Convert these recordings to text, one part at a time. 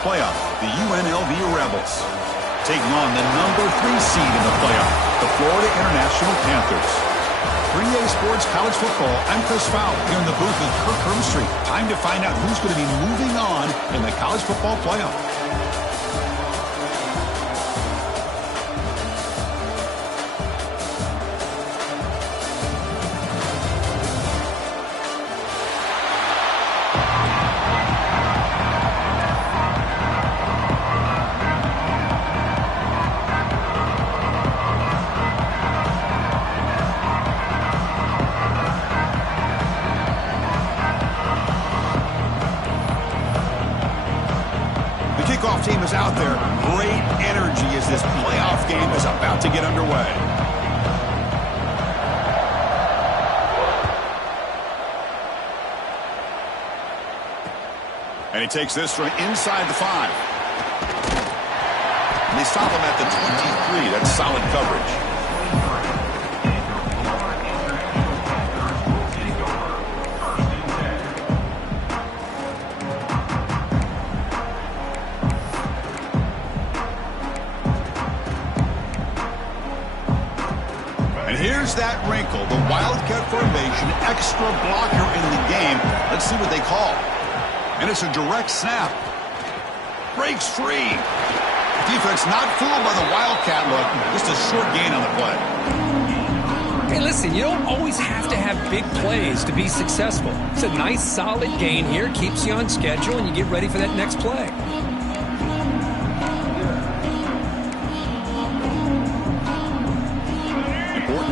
Playoff, the UNLV Rebels taking on the #3 seed in the playoff, the Florida International Panthers. 3A Sports College Football, I'm Chris Fowl here in the booth with Kirk Hermstreet. Time to find out who's going to be moving on in the college football playoff. Kickoff team is out there. Great energy as this playoff game is about to get underway. And he takes this from inside the 5. And they stop him at the 23. That's solid coverage. Here's that wrinkle, the Wildcat formation, extra blocker in the game. Let's see what they call. And it's a direct snap. Breaks free. Defense not fooled by the Wildcat look. Just a short gain on the play. Hey, listen, you don't always have to have big plays to be successful. It's a nice, solid gain here. Keeps you on schedule, and you get ready for that next play.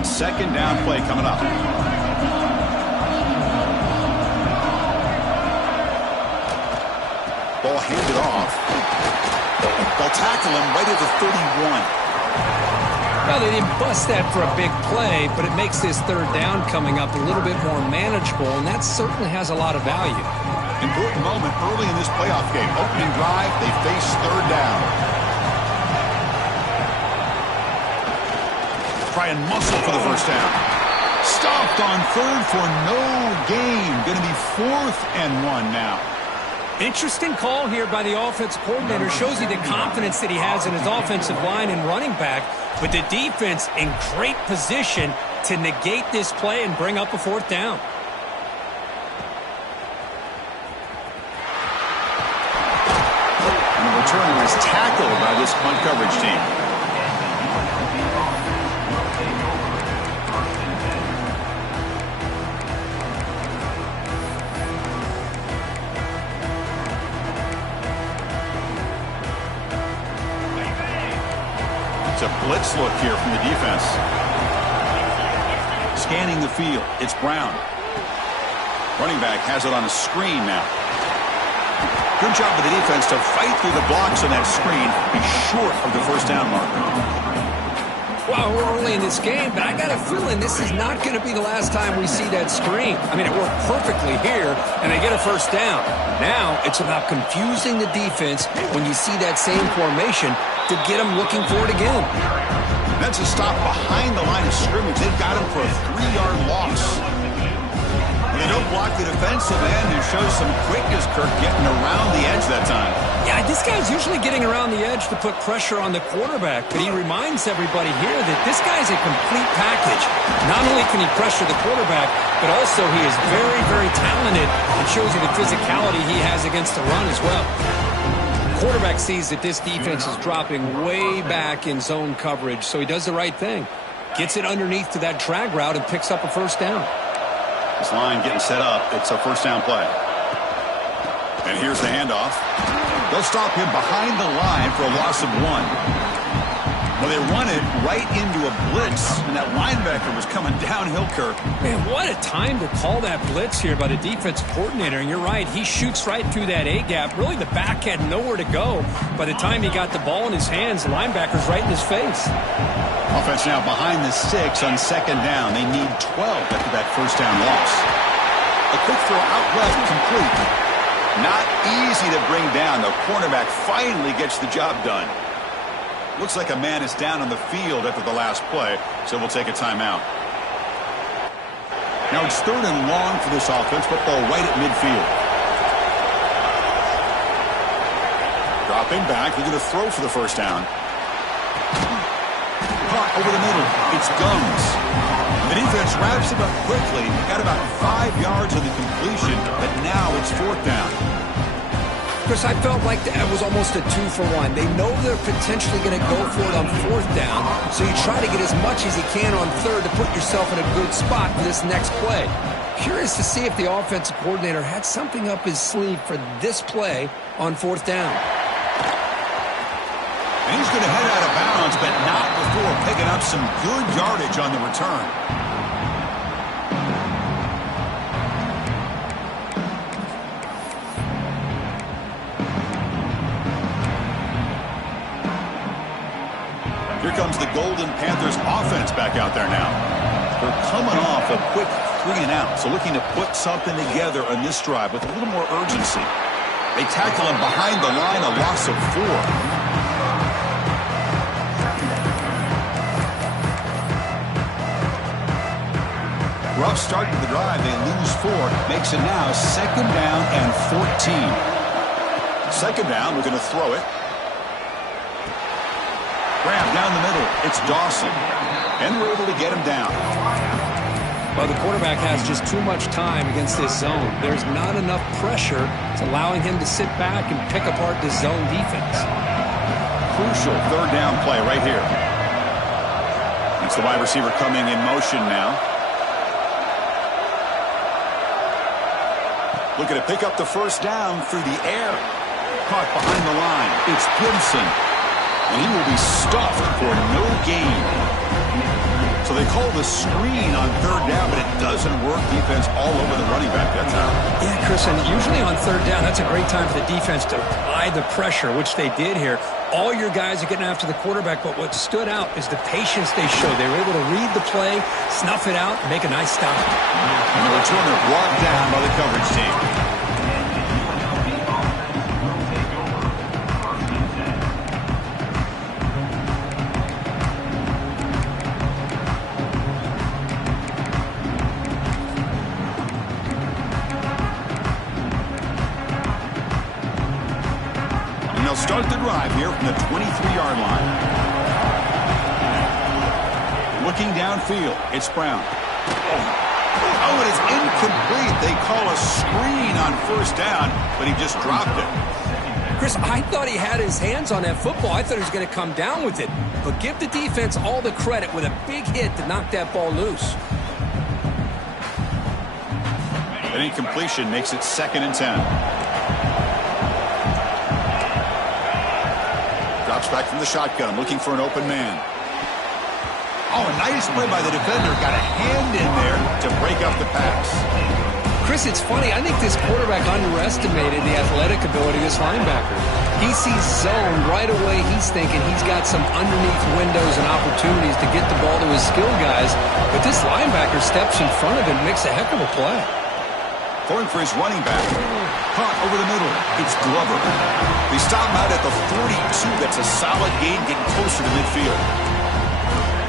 Second down play coming up. Ball handed off. They'll tackle him right at the 31. Well, they didn't bust that for a big play, but it makes this third down coming up a little bit more manageable, and that certainly has a lot of value. Important moment early in this playoff game. Opening drive, they face third down. Try and muscle for the first down. Stopped on third for no gain. Going to be 4th and 1 now. Interesting call here by the offensive coordinator. Shows you the confidence that he has in his offensive line and running back. But the defense in great position to negate this play and bring up a 4th down. And the returner is tackled by this punt coverage team. It's a blitz look here from the defense. Scanning the field. It's Brown. Running back has it on a screen now. Good job of the defense to fight through the blocks on that screen. Be short of the first down marker. Well, we're early in this game, but I got a feeling this is not going to be the last time we see that screen. I mean, it worked perfectly here, and they get a first down. Now it's about confusing the defense when you see that same formation to get them looking for it again. That's a stop behind the line of scrimmage. They've got him for a 3-yard loss. They don't block the defensive end and shows some quickness, Kirk, getting around the edge that time. Yeah, this guy's usually getting around the edge to put pressure on the quarterback, but he reminds everybody here that this guy's a complete package. Not only can he pressure the quarterback, but also he is very, very talented and shows you the physicality he has against the run as well. Quarterback sees that this defense is dropping way back in zone coverage, so he does the right thing. Gets it underneath to that drag route and picks up a first down. This line getting set up. It's a first down play. And here's the handoff. They'll stop him behind the line for a loss of 1. Well, they run it right into a blitz, and that linebacker was coming downhill, Kirk. Man, what a time to call that blitz here by the defense coordinator. And you're right, he shoots right through that A-gap. Really, the back had nowhere to go. By the time he got the ball in his hands, the linebacker's right in his face. Offense now behind the 6 on second down. They need 12 after that first down loss. A quick throw out left, complete. Not easy to bring down. The cornerback finally gets the job done. Looks like a man is down on the field after the last play, so we'll take a timeout. Now it's 3rd and long for this offense. Football right at midfield. Dropping back, we're going to throw for the first down. Caught over the middle. It's Gums. The defense wraps him up quickly. Got about 5 yards of the completion, but now it's fourth down. Chris, I felt like that was almost a 2-for-1. They know they're potentially going to go for it on fourth down, so you try to get as much as you can on third to put yourself in a good spot for this next play. Curious to see if the offensive coordinator had something up his sleeve for this play on fourth down. And he's going to head out of bounds, but not before picking up some good yardage on the return. Here comes the Golden Panthers offense back out there now. They're coming off a quick 3-and-out, so looking to put something together on this drive with a little more urgency. They tackle him behind the line, a loss of 4. Rough start to the drive. They lose 4. Makes it now second down and 14. Second down, we're going to throw it. Grab down the middle. It's Dawson. And we're able to get him down. Well, the quarterback has just too much time against this zone. There's not enough pressure. It's allowing him to sit back and pick apart the zone defense. Crucial third down play right here. It's the wide receiver coming in motion now. Looking to pick up the first down through the air. Caught behind the line. It's Gibson. And he will be stuffed for no gain. So they call the screen on third down, but it doesn't work. Defense all over the running back that time. Yeah, Chris, and usually on third down, that's a great time for the defense to apply the pressure, which they did here. All your guys are getting after the quarterback, but what stood out is the patience they showed. They were able to read the play, snuff it out, and make a nice stop. And the returner brought down by the coverage team. Start the drive here from the 23-yard line. Looking downfield, it's Brown. Oh, it is incomplete. They call a screen on first down, but he just dropped it. Chris, I thought he had his hands on that football. I thought he was going to come down with it. But give the defense all the credit with a big hit to knock that ball loose. An incompletion makes it 2nd and 10. Drops back from the shotgun, looking for an open man. Oh, a nice play by the defender. Got a hand in there to break up the pass. Chris, it's funny. I think this quarterback underestimated the athletic ability of this linebacker. He sees zone right away. He's thinking he's got some underneath windows and opportunities to get the ball to his skill guys. But this linebacker steps in front of him, makes a heck of a play. Going for his running back. Caught over the middle. It's Glover. They stop him out at the 42. That's a solid gain, getting closer to midfield.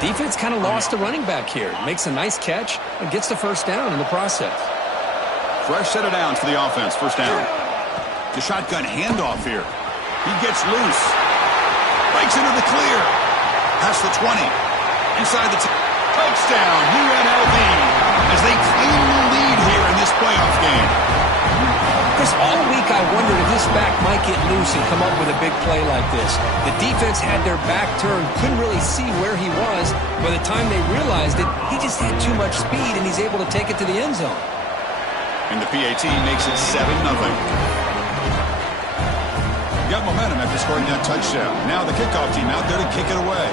Defense kind of lost the running back here. Makes a nice catch and gets the first down in the process. Fresh set of downs for the offense. First down. The shotgun handoff here. He gets loose. Breaks into the clear. Past the 20. Inside the touchdown. UNLV as they claim the lead here in this playoff game. Chris, all week I wondered if this back might get loose and come up with a big play like this. The defense had their back turned, couldn't really see where he was. By the time they realized it, he just had too much speed, and he's able to take it to the end zone. And the PAT makes it 7-0. Got momentum after scoring that touchdown. Now the kickoff team out there to kick it away.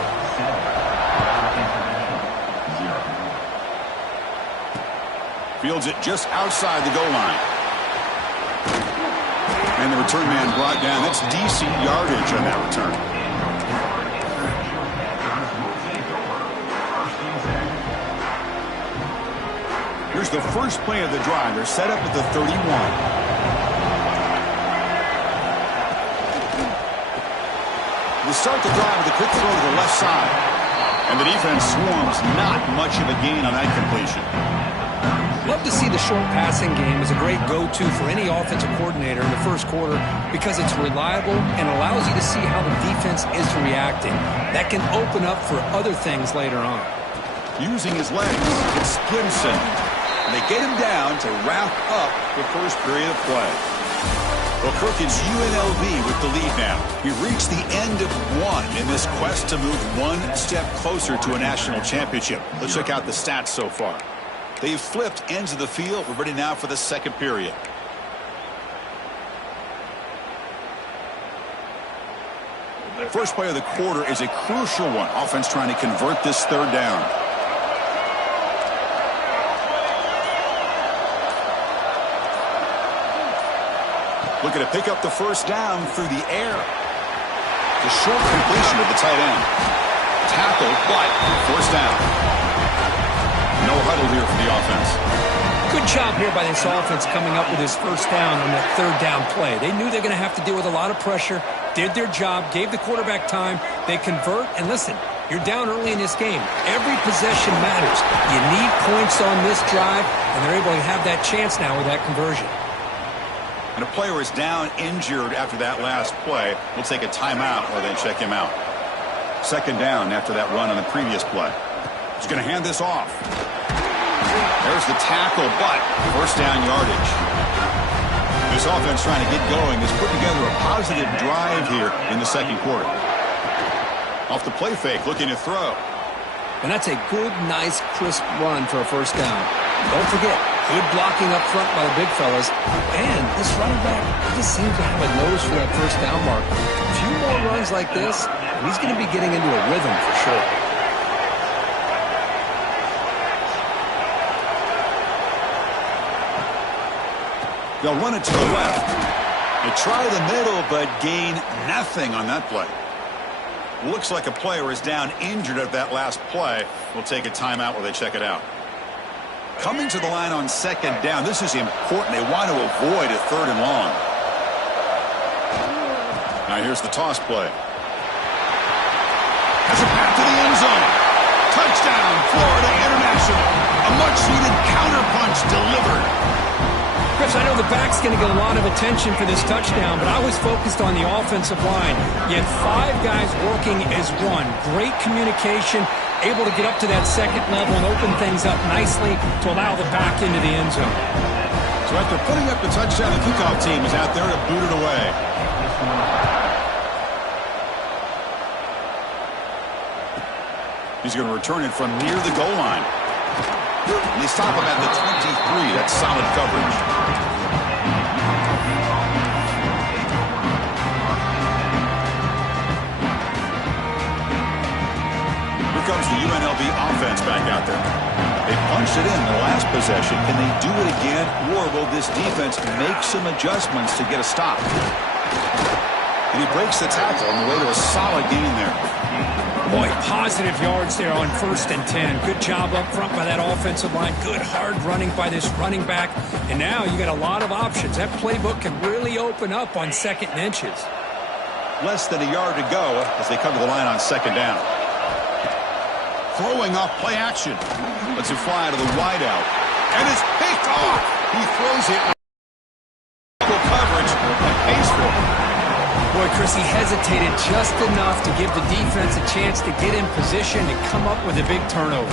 Fields it just outside the goal line. And the return man brought down. That's decent yardage on that return. Here's the first play of the drive. They're set up at the 31. They start the drive with a quick throw to the left side. And the defense swarms. Not much of a gain on that completion. Love to see the short passing game as a great go-to for any offensive coordinator in the first quarter because it's reliable and allows you to see how the defense is reacting. That can open up for other things later on. Using his legs, it's Splinson. And they get him down to wrap up the first period of play. Well, Kirk, it's UNLV with the lead now. We reached the end of one in this quest to move one step closer to a national championship. Let's check out the stats so far. They've flipped ends of the field. We're ready now for the second period. The first play of the quarter is a crucial one. Offense trying to convert this third down. Looking to pick up the first down through the air. The short completion of the tight end. Tackle, but first down. No huddle here for the offense. Good job here by this offense coming up with his first down on that third down play. They knew they were going to have to deal with a lot of pressure, did their job, gave the quarterback time. They convert, and listen, you're down early in this game. Every possession matters. You need points on this drive, and they're able to have that chance now with that conversion. And a player is down injured after that last play. We'll take a timeout while they check him out. Second down after that run on the previous play. He's going to hand this off. There's the tackle, but first down yardage. This offense trying to get going has put together a positive drive here in the second quarter. Off the play fake, looking to throw. And that's a good, nice, crisp run for a first down. Don't forget, good blocking up front by the big fellas. And this running back just seems to have a nose for that first down mark. A few more runs like this, and he's going to be getting into a rhythm for sure. They'll run it to the left. They try the middle, but gain nothing on that play. Looks like a player is down injured at that last play. We'll take a timeout while they check it out. Coming to the line on second down. This is important. They want to avoid a third and long. Now here's the toss play. Has a path to the end zone. Touchdown, Florida International. A much-needed counterpunch delivered. Chris, I know the back's going to get a lot of attention for this touchdown, but I was focused on the offensive line. You had 5 guys working as one. Great communication, able to get up to that second level and open things up nicely to allow the back into the end zone. So after putting up the touchdown, the kickoff team is out there to boot it away. He's going to return it from near the goal line. And they stop him at the 23. That's solid coverage. Here comes the UNLV offense back out there. They punched it in the last possession. Can they do it again, or will this defense make some adjustments to get a stop? And he breaks the tackle on the way to a solid gain there. Boy, positive yards there on 1st and 10. Good job up front by that offensive line. Good hard running by this running back. And now you got a lot of options. That playbook can really open up on 2nd and inches. Less than a yard to go as they come to the line on second down. Throwing off play action. Lets it fly to the wideout. And it's picked off. He throws it. Coverage and pays for it. Boy, Chris, he hesitated just enough to give the defense a chance to get in position and come up with a big turnover.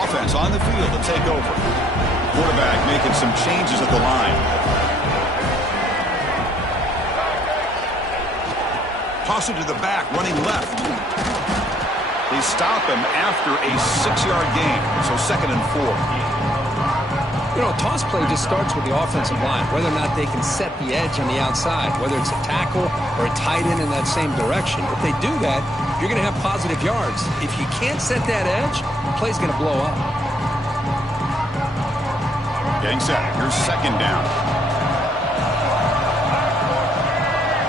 Offense on the field to take over. Quarterback making some changes at the line. Toss it to the back, running left. They stop him after a 6-yard gain, so 2nd and 4. You know, a toss play just starts with the offensive line, whether or not they can set the edge on the outside, whether it's a tackle or a tight end in that same direction. If they do that, you're going to have positive yards. If you can't set that edge, the play's going to blow up. Getting set. Here's second down.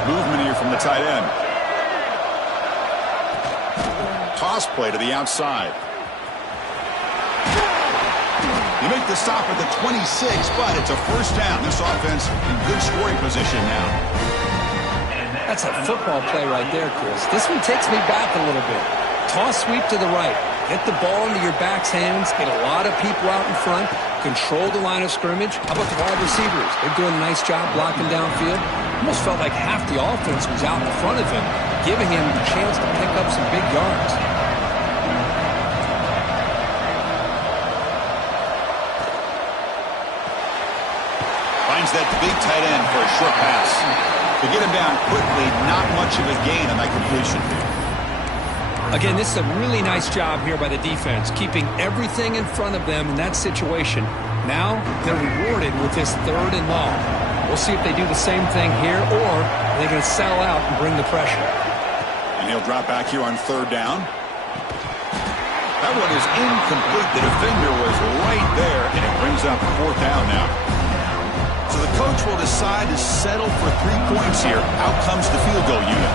Movement here from the tight end. Toss play to the outside. You make the stop at the 26, but it's a first down. This offense in good scoring position now. That's a football play right there, Chris. This one takes me back a little bit. Toss sweep to the right. Get the ball into your back's hands. Get a lot of people out in front. Control the line of scrimmage. How about the wide receivers? They're doing a nice job blocking downfield. Almost felt like half the offense was out in front of him, giving him the chance to pick up some big yards. Finds that big tight end for a short pass. To get him down quickly, not much of a gain on that completion. Again, this is a really nice job here by the defense, keeping everything in front of them in that situation. Now they're rewarded with this 3rd and long. We'll see if they do the same thing here, or are they going to sell out and bring the pressure. And he'll drop back here on 3rd down. That one is incomplete. The defender was right there, and it brings up 4th down now. So the coach will decide to settle for 3 points here. Out comes the field goal unit.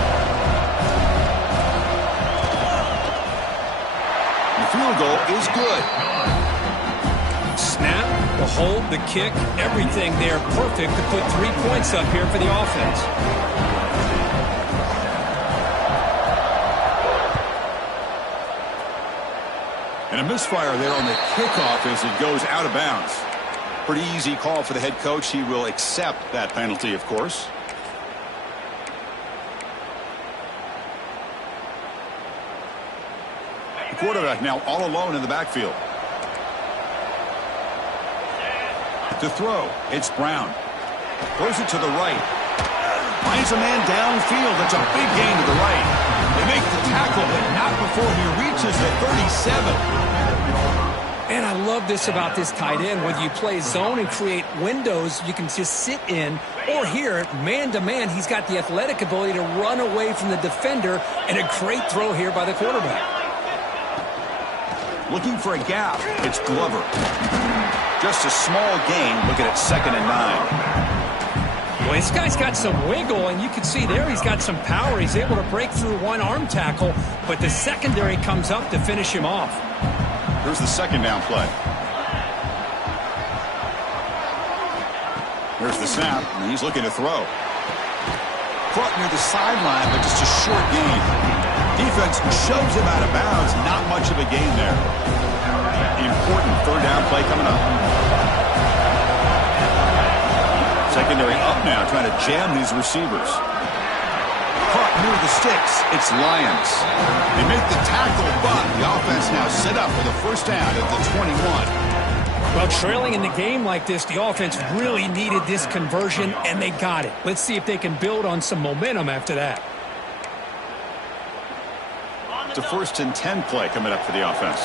Field goal is good. Snap, the hold, the kick, everything there perfect to put 3 points up here for the offense. And a misfire there on the kickoff as it goes out of bounds. Pretty easy call for the head coach. He will accept that penalty, of course. Quarterback now all alone in the backfield. To throw, it's Brown. Throws it to the right. Finds a man downfield. That's a big gain to the right. They make the tackle, but not before he reaches the 37. And I love this about this tight end. Whether you play zone and create windows you can just sit in, or here, man-to-man, he's got the athletic ability to run away from the defender, and a great throw here by the quarterback. Looking for a gap. It's Glover. Just a small gain. Looking at 2nd and 9. Well, this guy's got some wiggle, and you can see there he's got some power. He's able to break through one arm tackle, but the secondary comes up to finish him off. Here's the 2nd down play. Here's the snap, and he's looking to throw. Caught near the sideline, but just a short gain. Defense shoves him out of bounds. Not much of a gain there. Important 3rd down play coming up. Secondary up now, trying to jam these receivers. Caught near the sticks. It's Lions. They make the tackle, but the offense now set up for the 1st down at the 21. Well, trailing in the game like this, the offense really needed this conversion, and they got it. Let's see if they can build on some momentum after that. It's a 1st and 10 play coming up for the offense.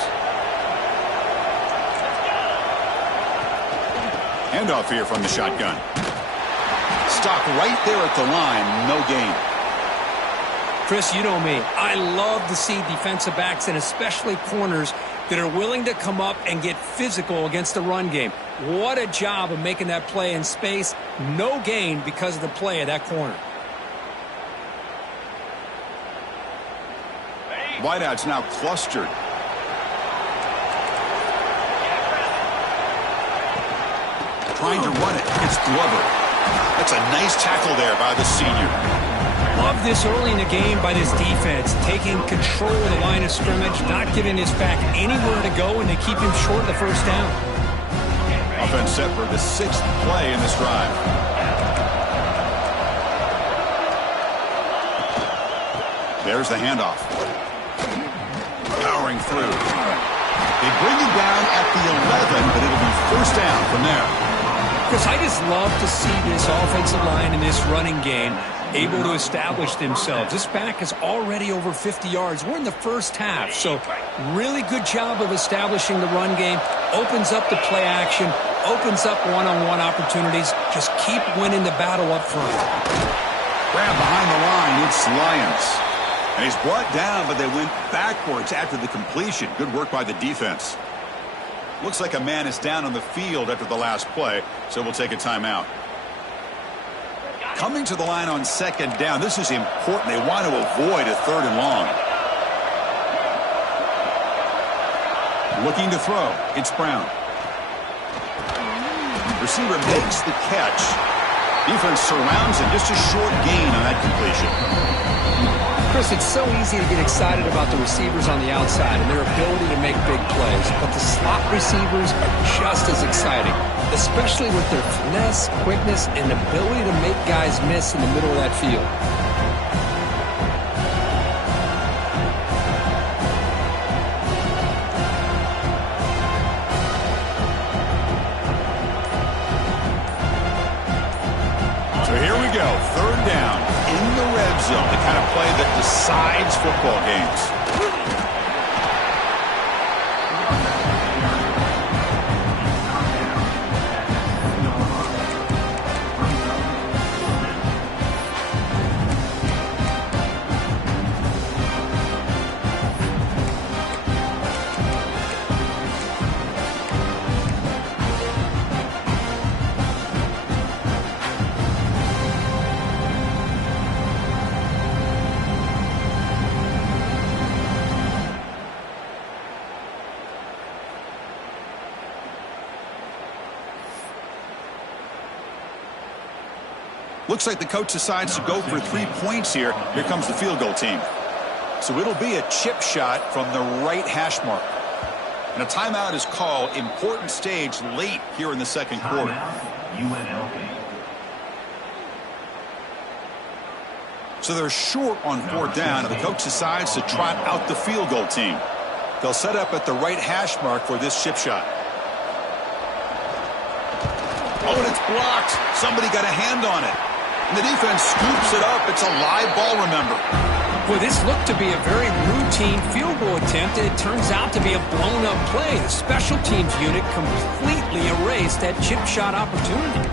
Handoff here from the shotgun. Stop right there at the line. No gain. Chris, you know me. I love to see defensive backs and especially corners that are willing to come up and get physical against the run game. What a job of making that play in space. No gain because of the play of that corner. Wideouts now clustered. Trying to run it. It's Glover. That's a nice tackle there by the senior. Love this early in the game by this defense, taking control of the line of scrimmage, not giving his back anywhere to go, and they keep him short of the 1st down. Offense set for the 6th play in this drive. There's the handoff. Powering through. They bring him down at the 11, but it'll be 1st down from there. Chris, I just love to see this offensive line in this running game able to establish themselves. This back is already over 50 yards. We're in the 1st half, so really good job of establishing the run game. Opens up the play action, opens up one-on-one opportunities. Just keep winning the battle up front. Grab behind the line. It's Lions. And he's brought down, but they went backwards after the completion. Good work by the defense. Looks like a man is down on the field after the last play, so we'll take a timeout. Coming to the line on 2nd down. This is important. They want to avoid a 3rd and long. Looking to throw. It's Brown. Receiver makes the catch. Defense surrounds him. Just a short gain on that completion. Chris, it's so easy to get excited about the receivers on the outside and their ability to make big plays, but the slot receivers are just as exciting, especially with their finesse, quickness, and ability to make guys miss in the middle of that field. So here we go, third down in the red zone, the kind of play that decides football games. Looks like the coach decides to go for 3 points here. Here comes the field goal team. So it'll be a chip shot from the right hash mark. And a timeout is called. Important stage late here in the second quarter. UNLV. So they're short on fourth down, and the coach decides to trot out the field goal team. They'll set up at the right hash mark for this chip shot. Oh, and it's blocked. Somebody got a hand on it. And the defense scoops it up. It's a live ball, remember. Well, this looked to be a very routine field goal attempt, and it turns out to be a blown-up play. The special teams unit completely erased that chip shot opportunity.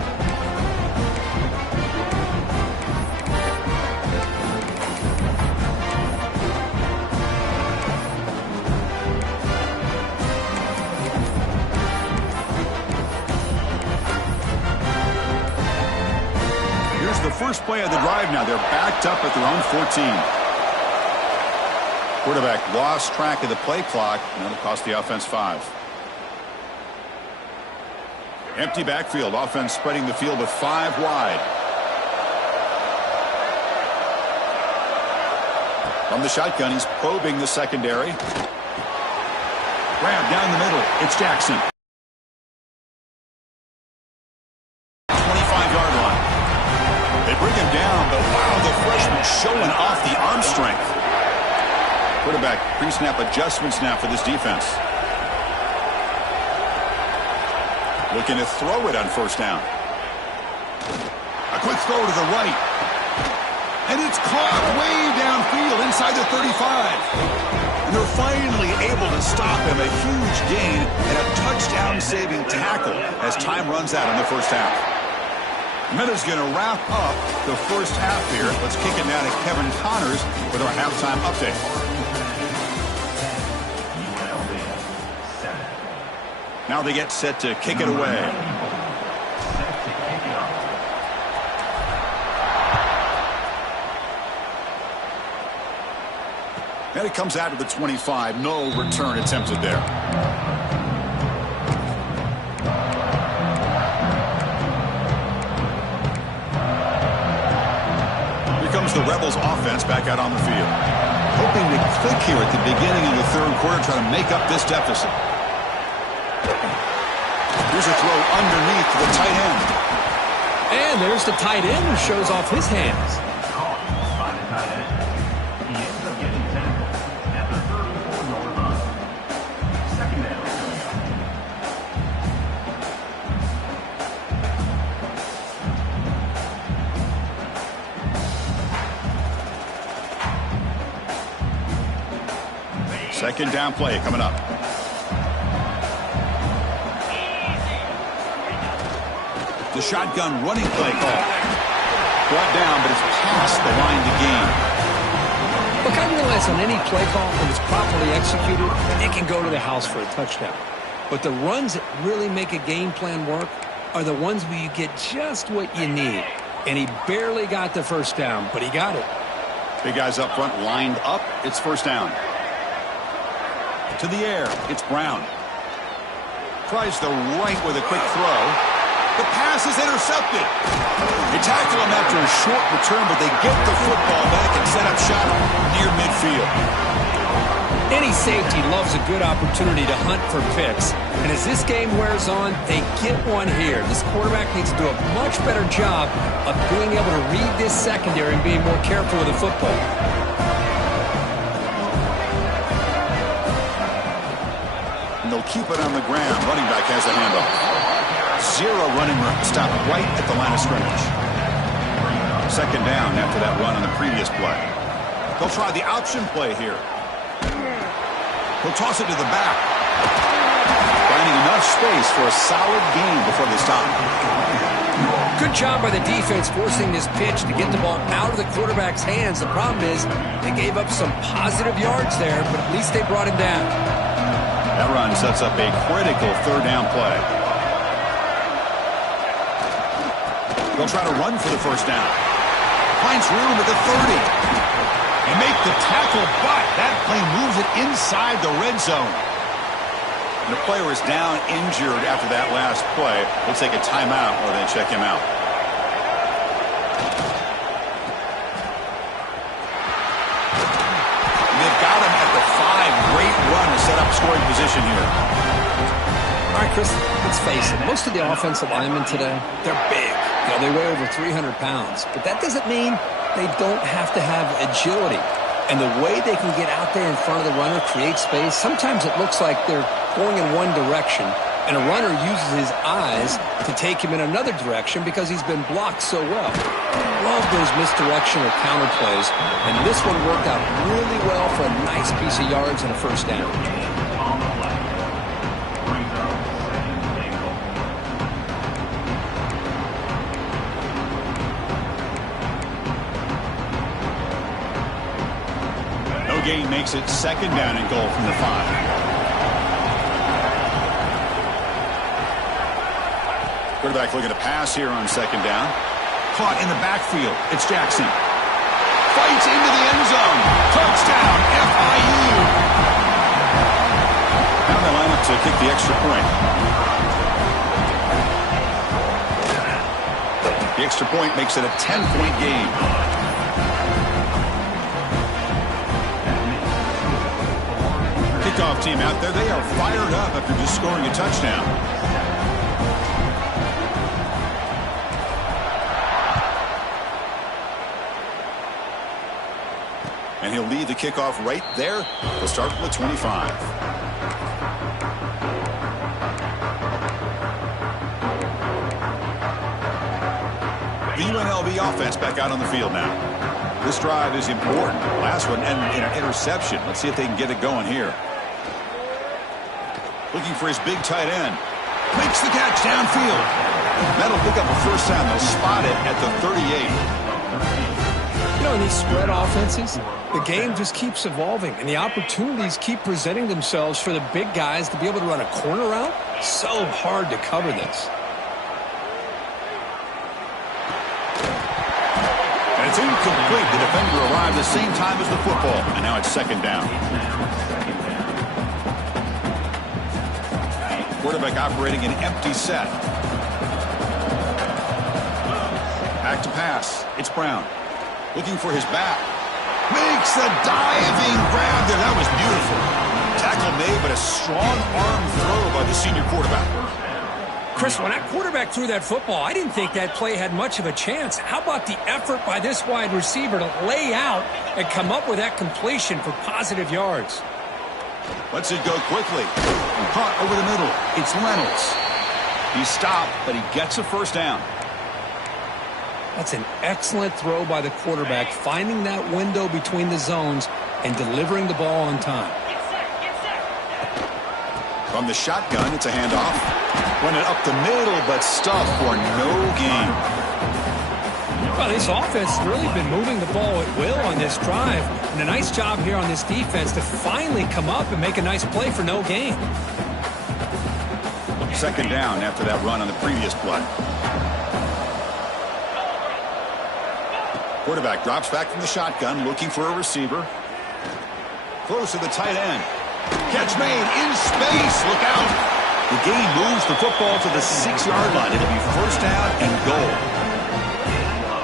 First play of the drive now. They're backed up at their own 14. Quarterback lost track of the play clock, and that'll cost the offense 5. Empty backfield. Offense spreading the field with 5 wide. From the shotgun, he's probing the secondary. Grab down the middle. It's Jackson. 25-yard line. They bring him down, but wow, the freshman showing off the arm strength. Quarterback pre-snap adjustments now for this defense. Looking to throw it on first down. A quick throw to the right. And it's caught way downfield inside the 35. And they're finally able to stop him. A huge gain and a touchdown-saving tackle as time runs out in the first half. Meta's going to wrap up the first half here. Let's kick it now to Kevin Connors with our halftime update. Now they get set to kick it away. And it comes out to the 25. No return attempted there. The Rebels offense back out on the field. Hoping to click here at the beginning of the third quarter, trying to make up this deficit. Here's a throw underneath to the tight end. And there's the tight end who shows off his hands. He ends up getting 10 points after 34-yard run. Second down. Second down play coming up. The shotgun running play call. Brought down, but it's past the line to gain. Look, I realize on any play call, when it's properly executed, it can go to the house for a touchdown. But the runs that really make a game plan work are the ones where you get just what you need. And he barely got the first down, but he got it. Big guys up front lined up. It's first down. To the air. It's Brown. Tries the right with a quick throw. The pass is intercepted. They tackle him after a short return, but they get the football back and set up shop near midfield. Any safety loves a good opportunity to hunt for picks. And as this game wears on, they get one here. This quarterback needs to do a much better job of being able to read this secondary and being more careful with the football. And they'll keep it on the ground. Running back has the handoff. Zero running room. Stop right at the line of scrimmage. Second down after that run on the previous play. They'll try the option play here. He'll toss it to the back. Finding enough space for a solid gain before they stop. Good job by the defense forcing this pitch to get the ball out of the quarterback's hands. The problem is they gave up some positive yards there, but at least they brought him down. That run sets up a critical third down play. They'll try to run for the first down. Finds room at the 30. And make the tackle, but that play moves it inside the red zone. And the player is down injured after that last play. They'll take a timeout or they check him out. And they've got him at the 5. Great run to set up scoring position here. All right, Chris, let's face it. Most of the offensive linemen today, they're big. You know, they weigh over 300 pounds. But that doesn't mean they don't have to have agility. And the way they can get out there in front of the runner, create space, sometimes it looks like they're going in one direction, and a runner uses his eyes to take him in another direction because he's been blocked so well. Love those misdirection or counter plays, and this one worked out really well for a nice piece of yards and a first down. Gain makes it second down and goal from the 5. Quarterback looking to pass here on second down. Caught in the backfield. It's Jackson. Fights into the end zone. Touchdown, FIU. Now they line up to kick the extra point. The extra point makes it a 10-point game. Kickoff team out there, they are fired up after just scoring a touchdown. And he'll lead the kickoff right there. He'll start from the 25. The UNLV offense back out on the field now. This drive is important. Last one ended in an interception. Let's see if they can get it going here. Looking for his big tight end. Makes the catch downfield. That'll pick up a first down. They'll spot it at the 38. You know, in these spread offenses, the game just keeps evolving, and the opportunities keep presenting themselves for the big guys to be able to run a corner route. So hard to cover this. And it's incomplete. The defender arrived the same time as the football, and now it's second down. Quarterback operating an empty set. Back to pass. It's Brown. Looking for his back. Makes a diving grab there. That was beautiful. Tackle made, but a strong arm throw by the senior quarterback. Chris, when that quarterback threw that football, I didn't think that play had much of a chance. How about the effort by this wide receiver to lay out and come up with that completion for positive yards? Lets it go quickly. Caught over the middle. It's Reynolds. He stopped, but he gets a first down. That's an excellent throw by the quarterback, finding that window between the zones and delivering the ball on time. From the shotgun, it's a handoff. Running up the middle, but stuffed for no gain. Well, this offense has really been moving the ball at will on this drive. And a nice job here on this defense to finally come up and make a nice play for no gain. Second down after that run on the previous play. Quarterback drops back from the shotgun, looking for a receiver. Close to the tight end. Catch made in space. Look out. The game moves the football to the 6-yard line. It'll be first down and goal.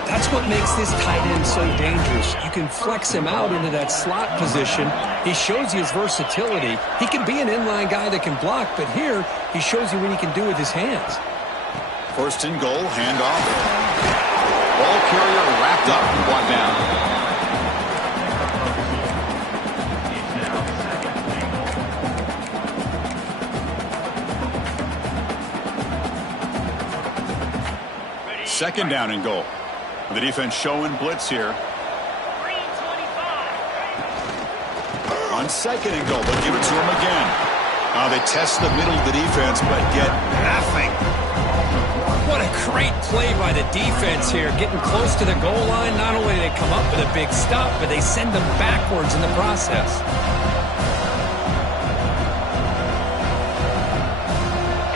That's what makes this tight end so dangerous. You can flex him out into that slot position. He shows you his versatility. He can be an inline guy that can block, but here he shows you what he can do with his hands. First and goal, handoff. Ball carrier wrapped up and brought down. Second down and goal. The defense showing blitz here. On second and goal, they'll give it to him again. They test the middle of the defense, but get nothing. What a great play by the defense here. Getting close to the goal line, not only do they come up with a big stop, but they send them backwards in the process.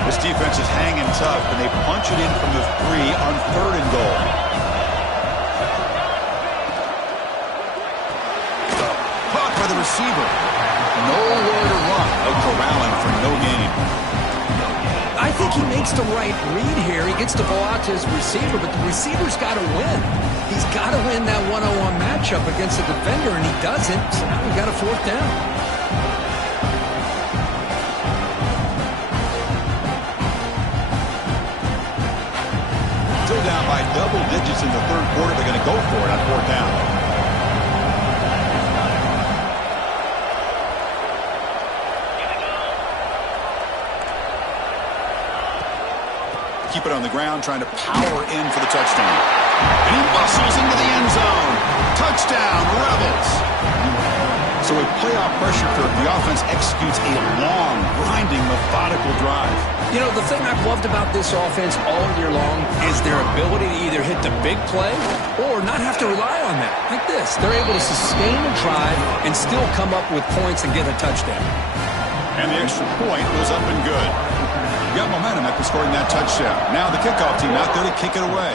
This defense is hanging tough, and they punch it in from the 3 on third and goal. Caught by the receiver. Nowhere to run. No corralling for no gain. I think he makes the right read here. He gets the ball out to his receiver, but the receiver's got to win. He's got to win that one-on-one matchup against the defender, and he doesn't. So now we've got a fourth down. Still down by double digits in the third quarter. They're going to go for it on fourth down. Keep it on the ground, trying to power in for the touchdown. And he muscles into the end zone. Touchdown, Rebels. So with playoff pressure curve, the offense executes a long, grinding, methodical drive. You know, the thing I've loved about this offense all year long is their ability to either hit the big play or not have to rely on that. Like this. They're able to sustain a drive and still come up with points and get a touchdown. And the extra point was up and good. You got momentum after scoring that touchdown. Now the kickoff team out there to kick it away.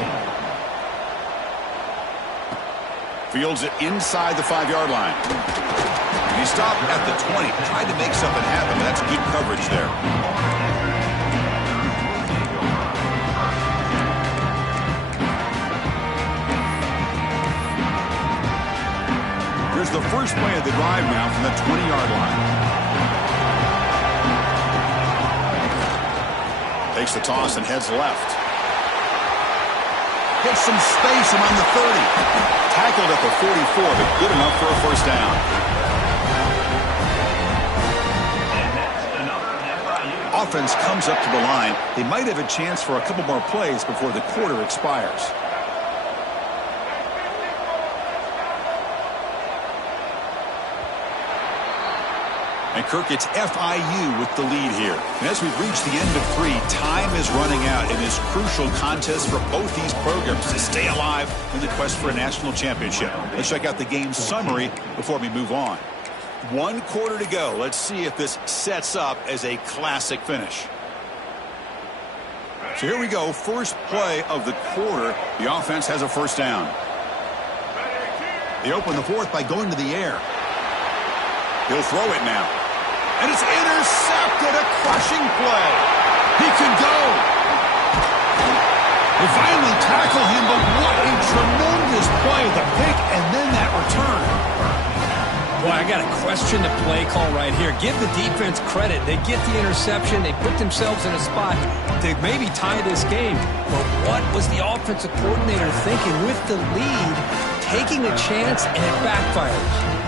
Fields it inside the 5-yard line. And he stopped at the 20. Tried to make something happen, but that's good coverage there. Here's the first play of the drive now from the 20-yard line. Takes the toss and heads left. Gets some space around the 30. Tackled at the 44, but good enough for a first down. Offense comes up to the line. They might have a chance for a couple more plays before the quarter expires. And Kirk, it's FIU with the lead here. And as we've reached the end of 3, time is running out in this crucial contest for both these programs to stay alive in the quest for a national championship. Let's check out the game summary before we move on. 1 quarter to go. Let's see if this sets up as a classic finish. So here we go. First play of the quarter. The offense has a first down. They open the fourth by going to the air. He'll throw it now. And it's intercepted, a crushing play. He can go. They finally tackle him, but what a tremendous play. The pick and then that return. Boy, I got to question the play call right here. Give the defense credit. They get the interception. They put themselves in a spot to maybe tie this game. But what was the offensive coordinator thinking with the lead, taking a chance, and it backfires?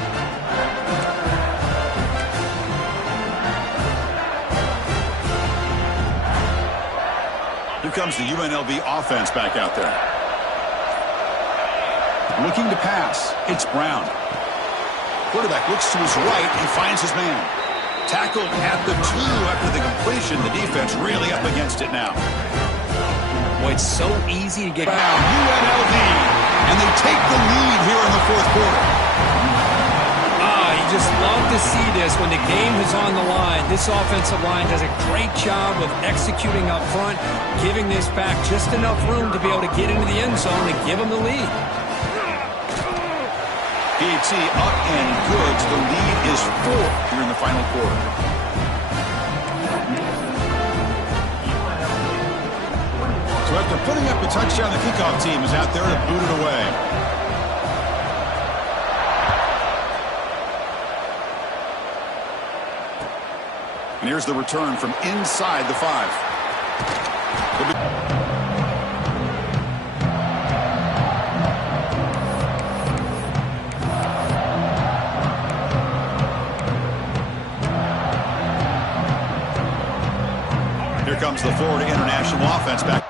Here comes the UNLV offense back out there. Looking to pass. It's Brown. Quarterback looks to his right and finds his man. Tackled at the 2 after the completion. The defense really up against it now. Boy, it's so easy to get Brown, UNLV, and they take the lead here in the fourth quarter. You just love to see this when the game is on the line. This offensive line does a great job of executing up front, giving this back just enough room to be able to get into the end zone and give them the lead. PAT up and good. So the lead is 4 here in the final quarter. So after putting up a touchdown, the kickoff team is out there to boot it away. And here's the return from inside the 5. Here comes the Florida International offense back.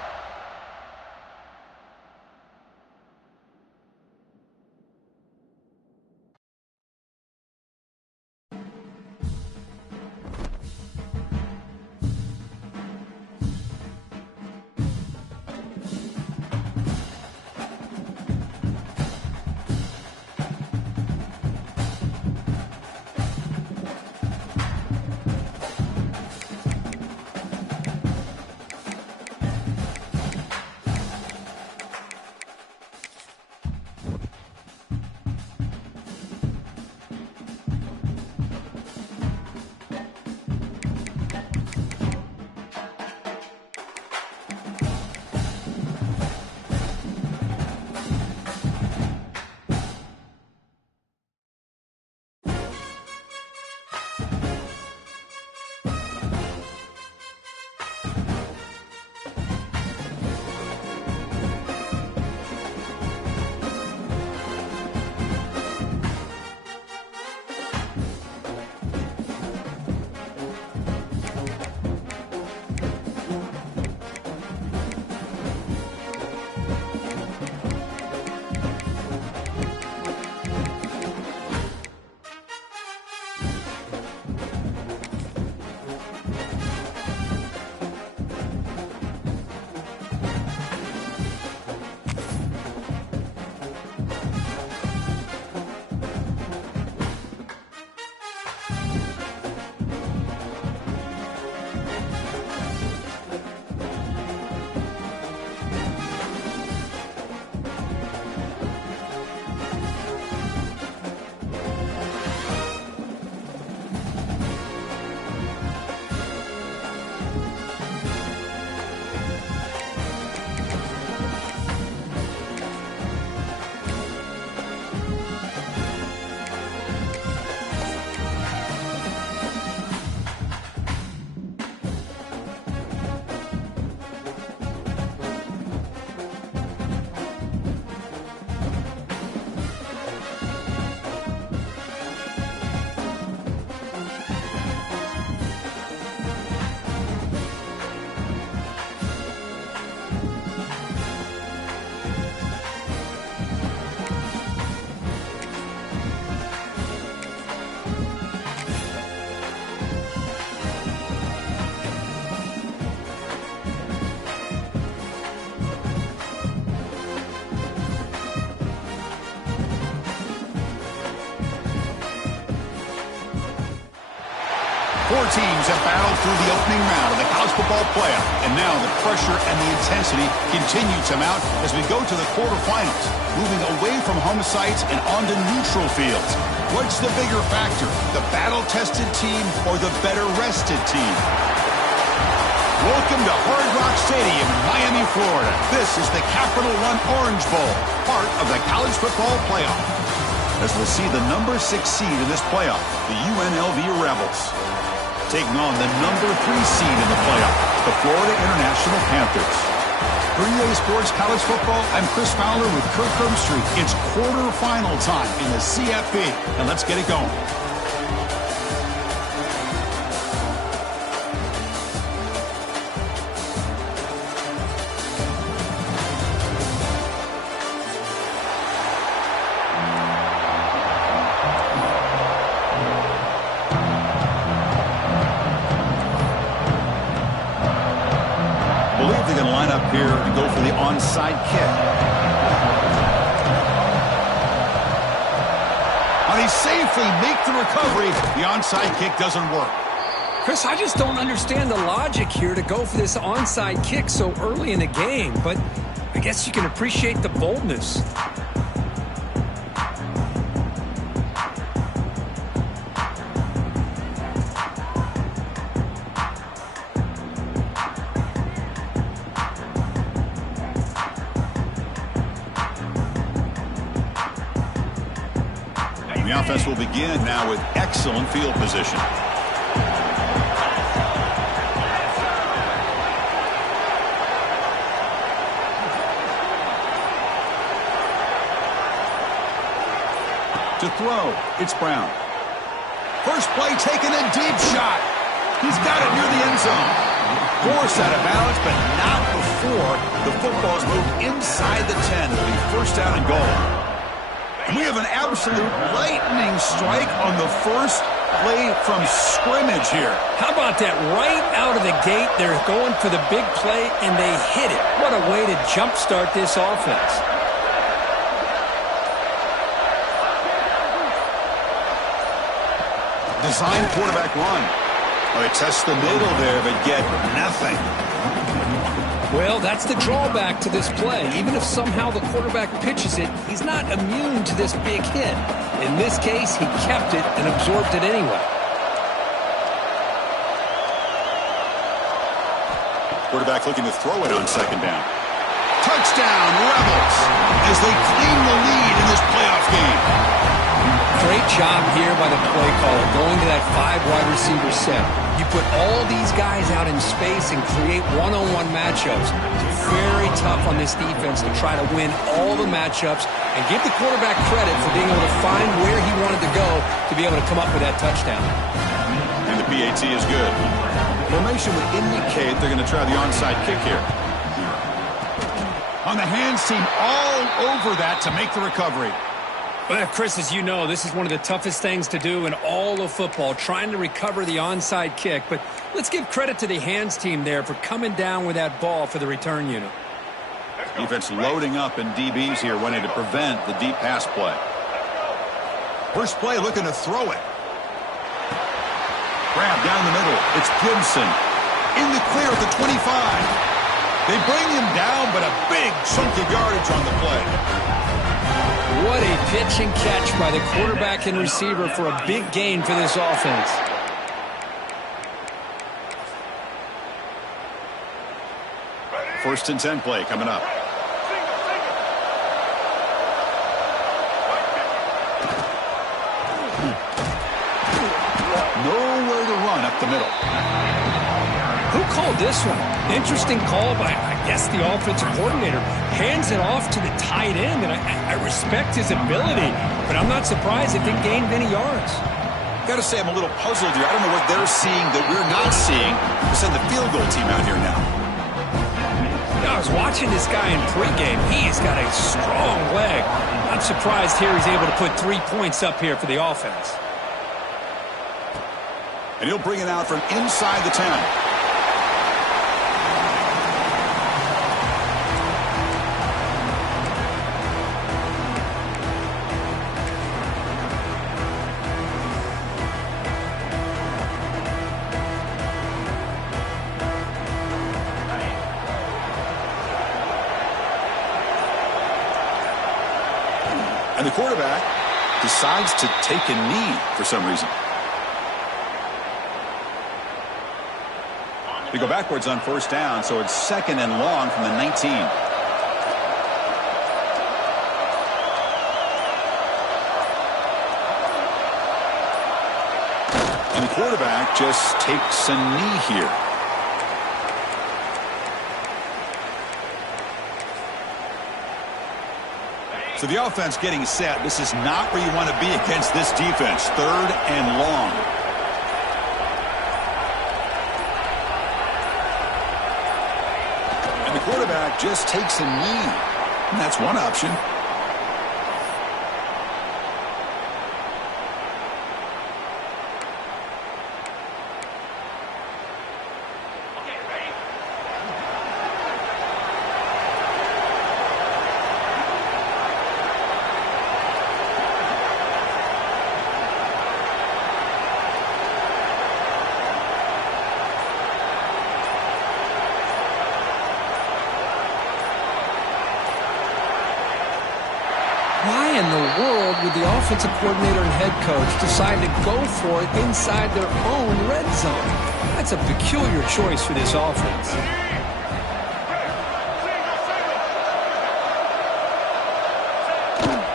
Four teams have battled through the opening round of the college football playoff, and now the pressure and the intensity continue to mount as we go to the quarterfinals, moving away from home sites and onto neutral fields. What's the bigger factor, the battle-tested team or the better-rested team? Welcome to Hard Rock Stadium in Miami, Florida. This is the Capital One Orange Bowl, part of the college football playoff. As we'll see the number 6 seed in this playoff, the UNLV Rebels, taking on the number 3 seed in the playoff, the Florida International Panthers. For EA Sports College Football, I'm Chris Fowler with Kirk Herbstreit. It's quarterfinal time in the CFP, and let's get it going. Here to go for the onside kick. And he safely make the recovery. The onside kick doesn't work. Chris, I just don't understand the logic here to go for this onside kick so early in the game, but I guess you can appreciate the boldness. The offense will begin now with excellent field position. To throw, it's Brown. First play, taking a deep shot. He's got it near the end zone. Forced out of balance, but not before the football's moved inside the 10. It'll be first down and goal. And we have an absolute lightning strike on the first play from scrimmage here. How about that? Right out of the gate, they're going for the big play, and they hit it. What a way to jumpstart this offense. Design quarterback run. Oh, they test the middle there, but get nothing. Well, that's the drawback to this play. Even if somehow the quarterback pitches it, he's not immune to this big hit. In this case, he kept it and absorbed it anyway. Quarterback looking to throw it on second down. Touchdown, Rebels, as they claim the lead in this playoff game. Great job here by the play caller, going to that 5 wide receiver set. You put all these guys out in space and create one-on-one matchups. It's very tough on this defense to try to win all the matchups and give the quarterback credit for being able to find where he wanted to go to be able to come up with that touchdown. And the PAT is good. Formation would indicate they're going to try the onside kick here. On the hands team, all over that to make the recovery. Well, Chris, as you know, this is one of the toughest things to do in all of football, trying to recover the onside kick. But let's give credit to the hands team there for coming down with that ball for the return unit. Defense loading up, and DBs here wanting to prevent the deep pass play. First play looking to throw it. Grab down the middle. It's Gibson. In the clear at the 25. They bring him down, but a big chunk of yardage on the play. What a pitch and catch by the quarterback and receiver for a big gain for this offense. First and 10 play coming up. Nowhere to run up the middle. Who called this one? Interesting call by, I guess, the offensive coordinator. Hands it off to the tight end, and I respect his ability, but I'm not surprised it didn't gain many yards. Got to say, I'm a little puzzled here. I don't know what they're seeing that we're not seeing. We send the field goal team out here now. I was watching this guy in pregame. He's got a strong leg. I'm surprised here he's able to put 3 points up here for the offense. And he'll bring it out from inside the 10. And the quarterback decides to take a knee for some reason. They go backwards on first down, so it's second and long from the 19. And the quarterback just takes a knee here. So the offense getting set. This is not where you want to be against this defense. Third and long. And the quarterback just takes a knee. And that's one option. Why in the world would the offensive coordinator and head coach decide to go for it inside their own red zone? That's a peculiar choice for this offense.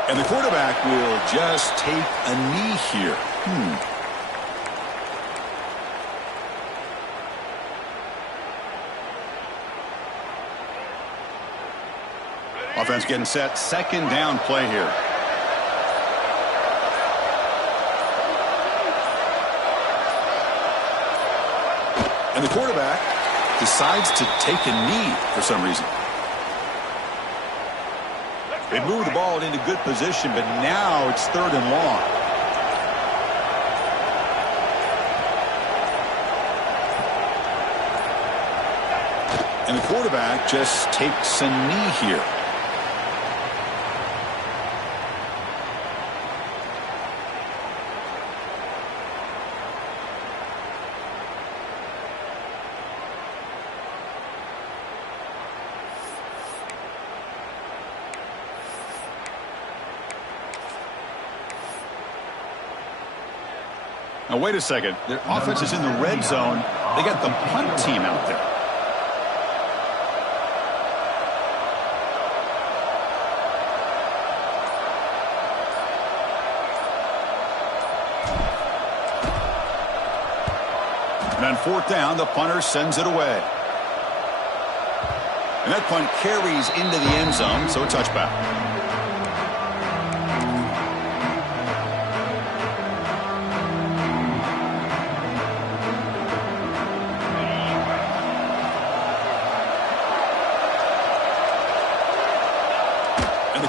And the quarterback will just take a knee here. Offense getting set. Second down play here. And the quarterback decides to take a knee for some reason. They move the ball into good position, but now it's third and long. And the quarterback just takes a knee here. Now, wait a second. Their offense is in the red zone. They got the punt team out there. And on fourth down, the punter sends it away. And that punt carries into the end zone, so a touchback.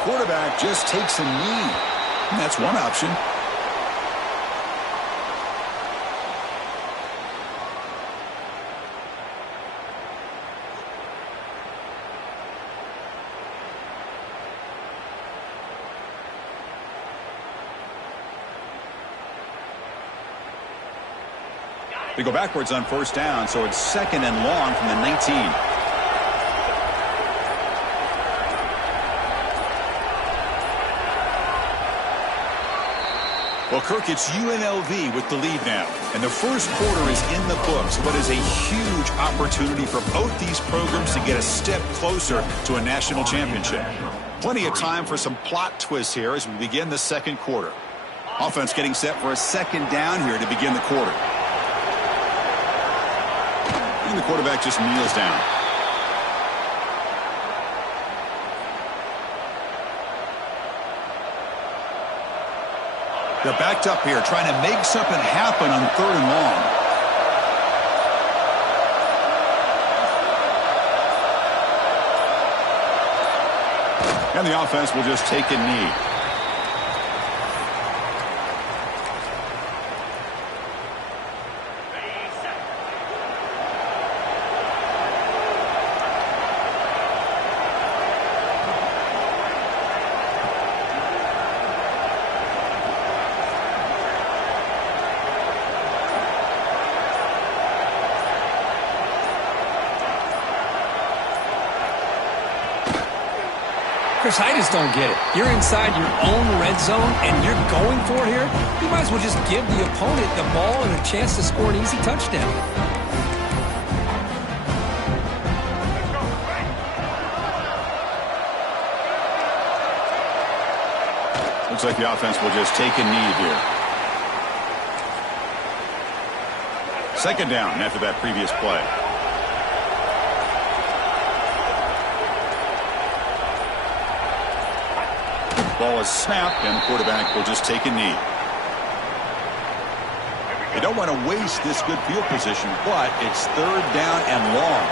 Quarterback just takes a knee. And that's one option. They go backwards on first down, so it's second and long from the 19. Well, Kirk, it's UNLV with the lead now. And the first quarter is in the books. What is a huge opportunity for both these programs to get a step closer to a national championship. Plenty of time for some plot twists here as we begin the second quarter. Offense getting set for a second down here to begin the quarter. And the quarterback just kneels down. They're backed up here, trying to make something happen on third and long. And the offense will just take a knee. Chris, I just don't get it. You're inside your own red zone, and you're going for it here? You might as well just give the opponent the ball and a chance to score an easy touchdown. Looks like the offense will just take a knee here. Second down after that previous play. Ball is snapped, and the quarterback will just take a knee. They don't want to waste this good field position, but it's third down and long.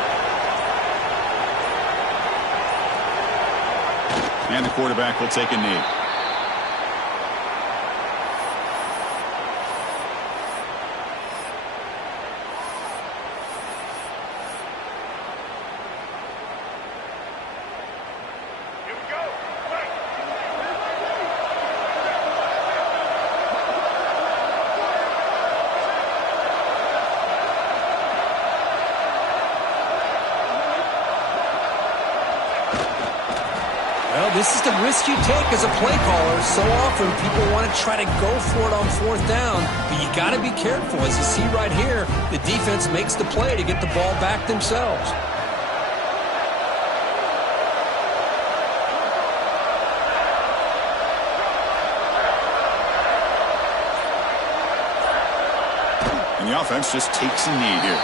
And the quarterback will take a knee. This is the risk you take as a play caller. So often people want to try to go for it on fourth down, but you got to be careful. As you see right here, the defense makes the play to get the ball back themselves. And the offense just takes a knee here.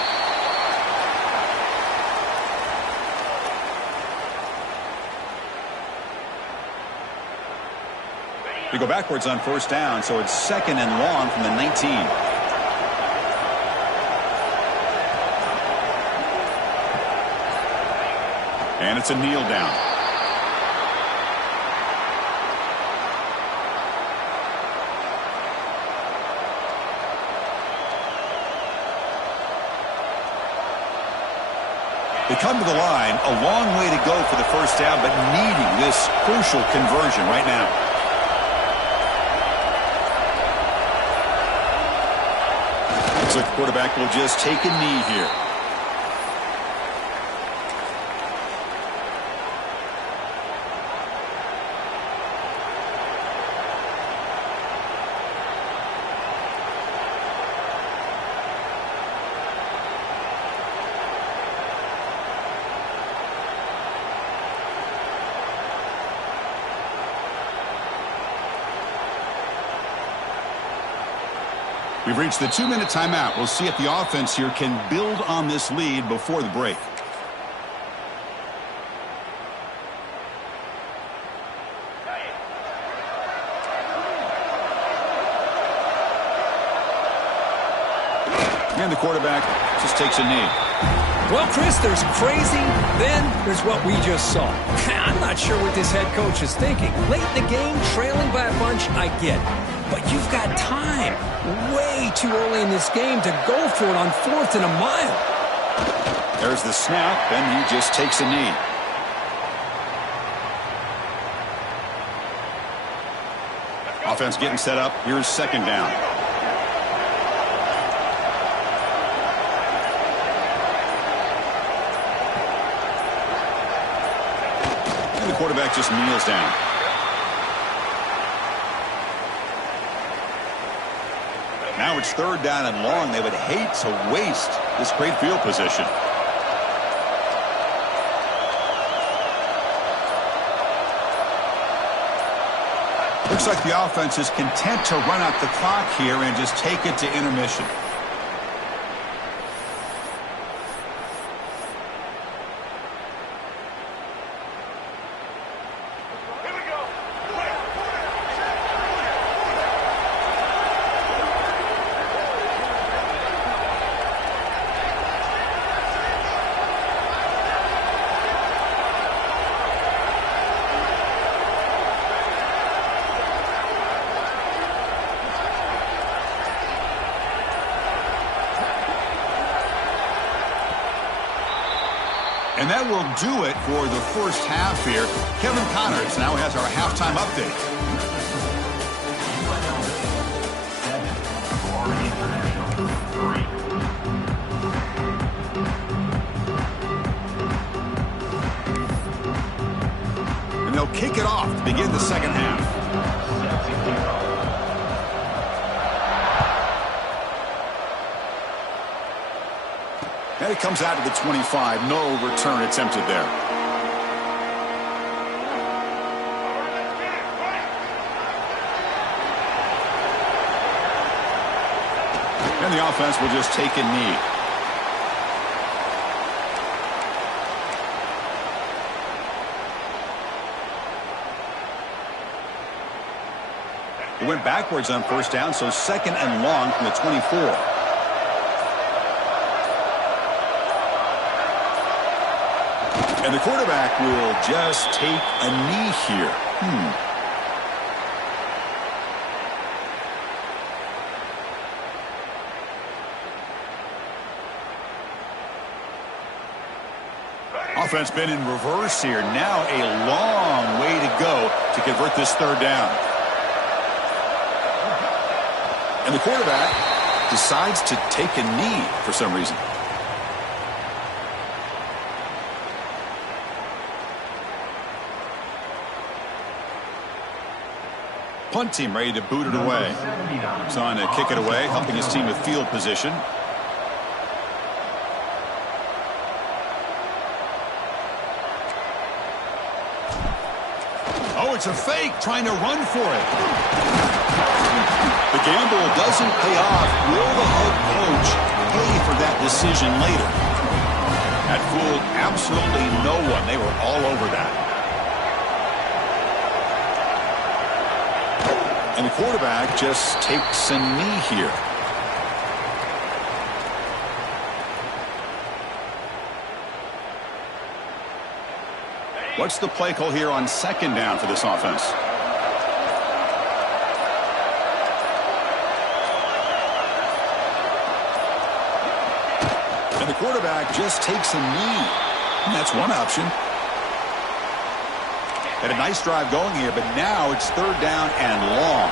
We go backwards on first down, so it's 2nd and long from the 19. And it's a kneel down. They come to the line, a long way to go for the first down, but needing this crucial conversion right now. Looks like the quarterback will just take a knee here. We've reached the 2-minute timeout. We'll see if the offense here can build on this lead before the break. And the quarterback just takes a knee. Well, Chris, there's crazy, then there's what we just saw. I'm not sure what this head coach is thinking. Late in the game, trailing by a bunch, I get it. But you've got time, way too early in this game to go for it on 4th and a mile. There's the snap, and he just takes a knee. Offense getting set up. Here's 2nd down. And the quarterback just kneels down. Now it's 3rd down and long. They would hate to waste this great field position. Looks like the offense is content to run out the clock here and just take it to intermission. And that will do it for the first half here. Kevin Connors now has our halftime update. And they'll kick it off to begin the second half. And it comes out to the 25. No return attempted there. And the offense will just take a knee. It went backwards on first down, so 2nd and long from the 24. And the quarterback will just take a knee here. Offense been in reverse here. Now a long way to go to convert this 3rd down. And the quarterback decides to take a knee for some reason. Punt team ready to boot it away. He's on to kick it away, helping his team with field position. Oh, it's a fake, trying to run for it. The gamble doesn't pay off. Will the head coach pay for that decision later? That fooled absolutely no one. They were all over that. And the quarterback just takes a knee here. What's the play call here on second down for this offense? And the quarterback just takes a knee. And that's one option. Had a nice drive going here, but now it's third down and long.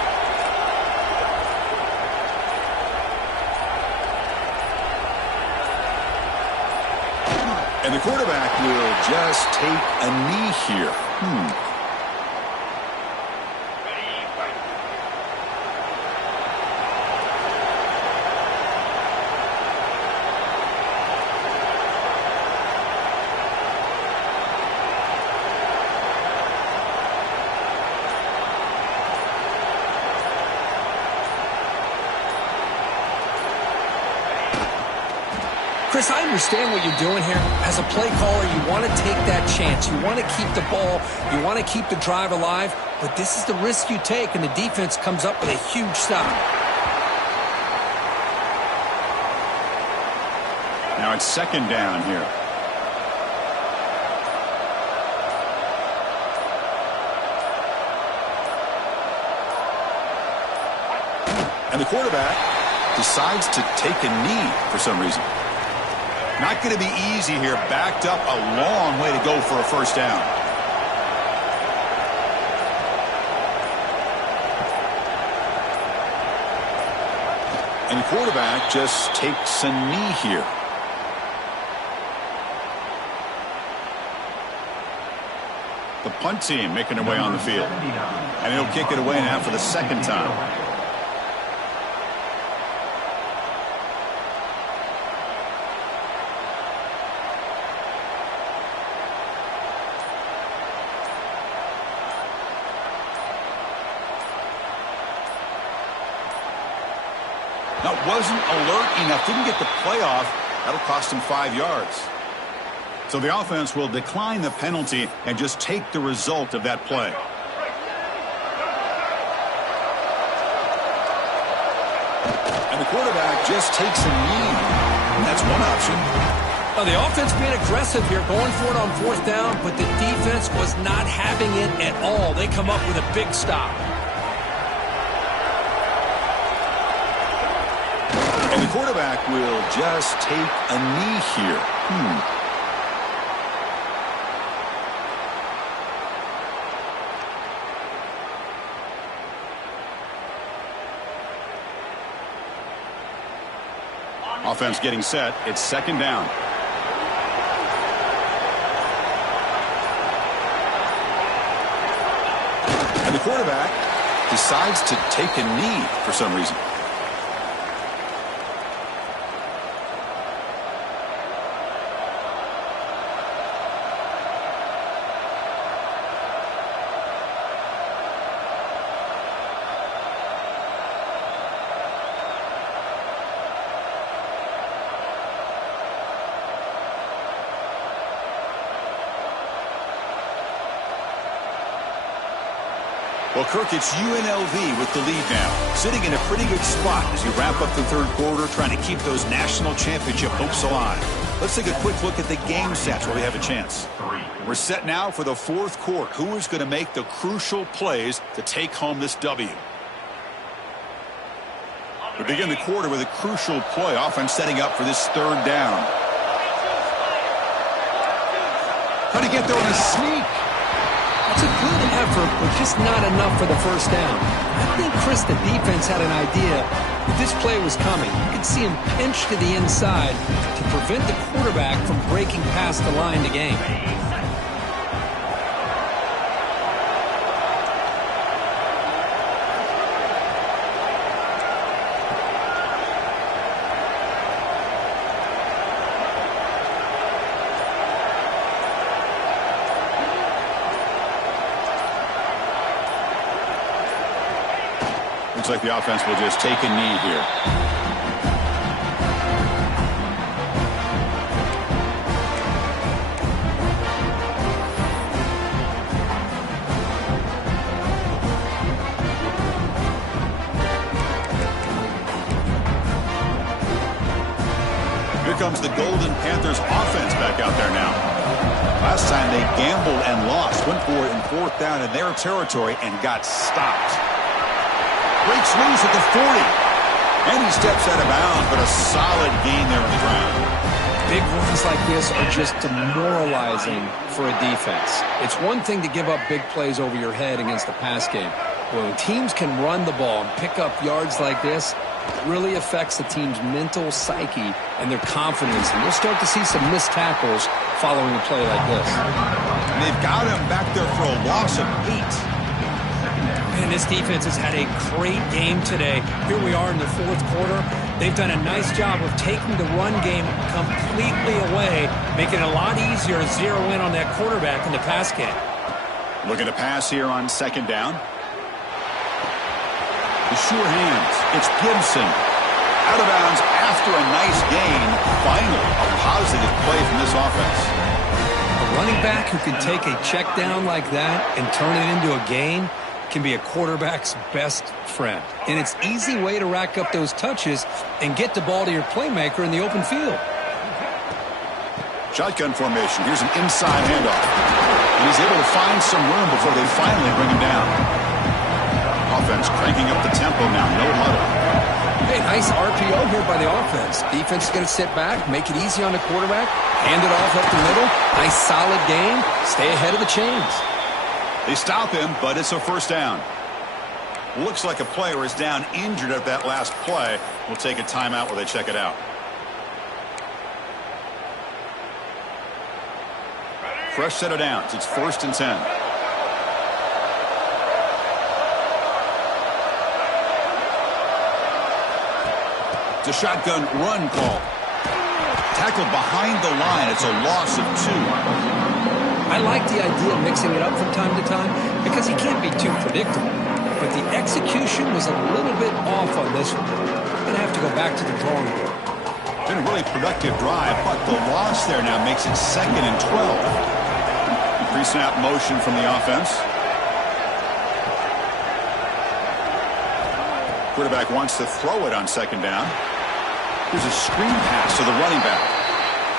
And the quarterback will just take a knee here. Chris, I understand what you're doing here. As a play caller, you want to take that chance. You want to keep the ball. You want to keep the drive alive. But this is the risk you take, and the defense comes up with a huge stop. Now it's second down here. And the quarterback decides to take a knee for some reason. Not going to be easy here. Backed up a long way to go for a first down. And the quarterback just takes a knee here. The punt team making their way on the field. And he'll kick it away now for the second time. Now, wasn't alert enough, didn't get the play off. That'll cost him 5 yards. So the offense will decline the penalty and just take the result of that play. And the quarterback just takes a knee. And that's one option. Now, the offense being aggressive here, going for it on fourth down, but the defense was not having it at all. They come up with a big stop. And the quarterback will just take a knee here. Offense getting set. It's second down. And the quarterback decides to take a knee for some reason. Well, Kirk, it's UNLV with the lead now, sitting in a pretty good spot as you wrap up the third quarter, trying to keep those national championship hopes alive. Let's take a quick look at the game stats while we have a chance. We're set now for the fourth quarter. Who is going to make the crucial plays to take home this W? We begin the quarter with a crucial play. Offense setting up for this third down. How to get there on a sneak. It's a good effort, but just not enough for the first down. I think, Chris, the defense had an idea that this play was coming. You could see him pinch to the inside to prevent the quarterback from breaking past the line to gain. Looks like the offense will just take a knee here. Here comes the Golden Panthers offense back out there now. Last time they gambled and lost. Went for it in 4th down in their territory and got stopped. Breaks loose at the 40. And he steps out of bounds, but a solid gain there on the ground. Big runs like this are just demoralizing for a defense. It's one thing to give up big plays over your head against the pass game. But when teams can run the ball and pick up yards like this, it really affects the team's mental psyche and their confidence. And you'll start to see some missed tackles following a play like this. And they've got him back there for a loss of 8. Man, this defense has had a great game today. Here we are in the 4th quarter. They've done a nice job of taking the run game completely away, making it a lot easier to zero in on that quarterback in the pass game. Looking to pass here on 2nd down. The sure hands. It's Gibson. Out of bounds after a nice gain. Finally, a positive play from this offense. A running back who can take a check down like that and turn it into a gain can be a quarterback's best friend. And it's an easy way to rack up those touches and get the ball to your playmaker in the open field. Shotgun formation. Here's an inside handoff. And he's able to find some room before they finally bring him down. Offense cranking up the tempo now. No huddle. Hey, nice RPO here by the offense. Defense is going to sit back, make it easy on the quarterback, hand it off up the middle. Nice solid gain. Stay ahead of the chains. They stop him, but it's a 1st down. Looks like a player is down injured at that last play. We'll take a timeout while they check it out. Fresh set of downs. It's 1st and 10. It's a shotgun run call. Tackled behind the line. It's a loss of 2. I like the idea of mixing it up from time to time because he can't be too predictable. But the execution was a little bit off on this one. Going to have to go back to the drawing board. Been a really productive drive, but the loss there now makes it 2nd and 12. Pre-snap motion from the offense. Quarterback wants to throw it on 2nd down. Here's a screen pass to the running back.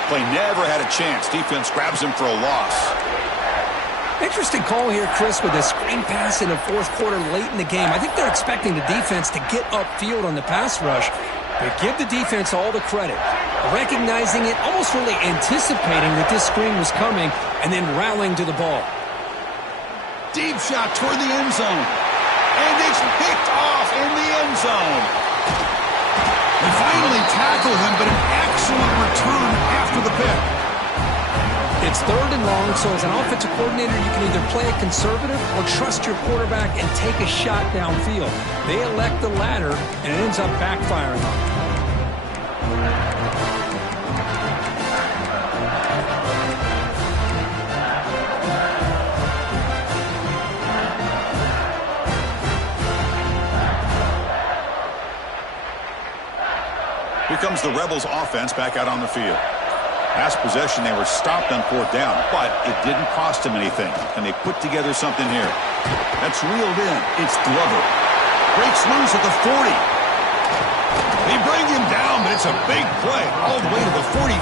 Play never had a chance. Defense grabs him for a loss. Interesting call here, Chris, with a screen pass in the 4th quarter late in the game. I think they're expecting the defense to get upfield on the pass rush, but give the defense all the credit. Recognizing it, almost really anticipating that this screen was coming, and then rallying to the ball. Deep shot toward the end zone. And it's picked off in the end zone. They finally tackle him, but an excellent return after the pick. It's 3rd and long, so as an offensive coordinator, you can either play it conservative or trust your quarterback and take a shot downfield. They elect the latter, and it ends up backfiring on them. Here comes the Rebels offense back out on the field. Last possession, they were stopped on 4th down, but it didn't cost them anything. And they put together something here. That's reeled in. It's Glover. Breaks loose at the 40. They bring him down, but it's a big play all the way to the 43.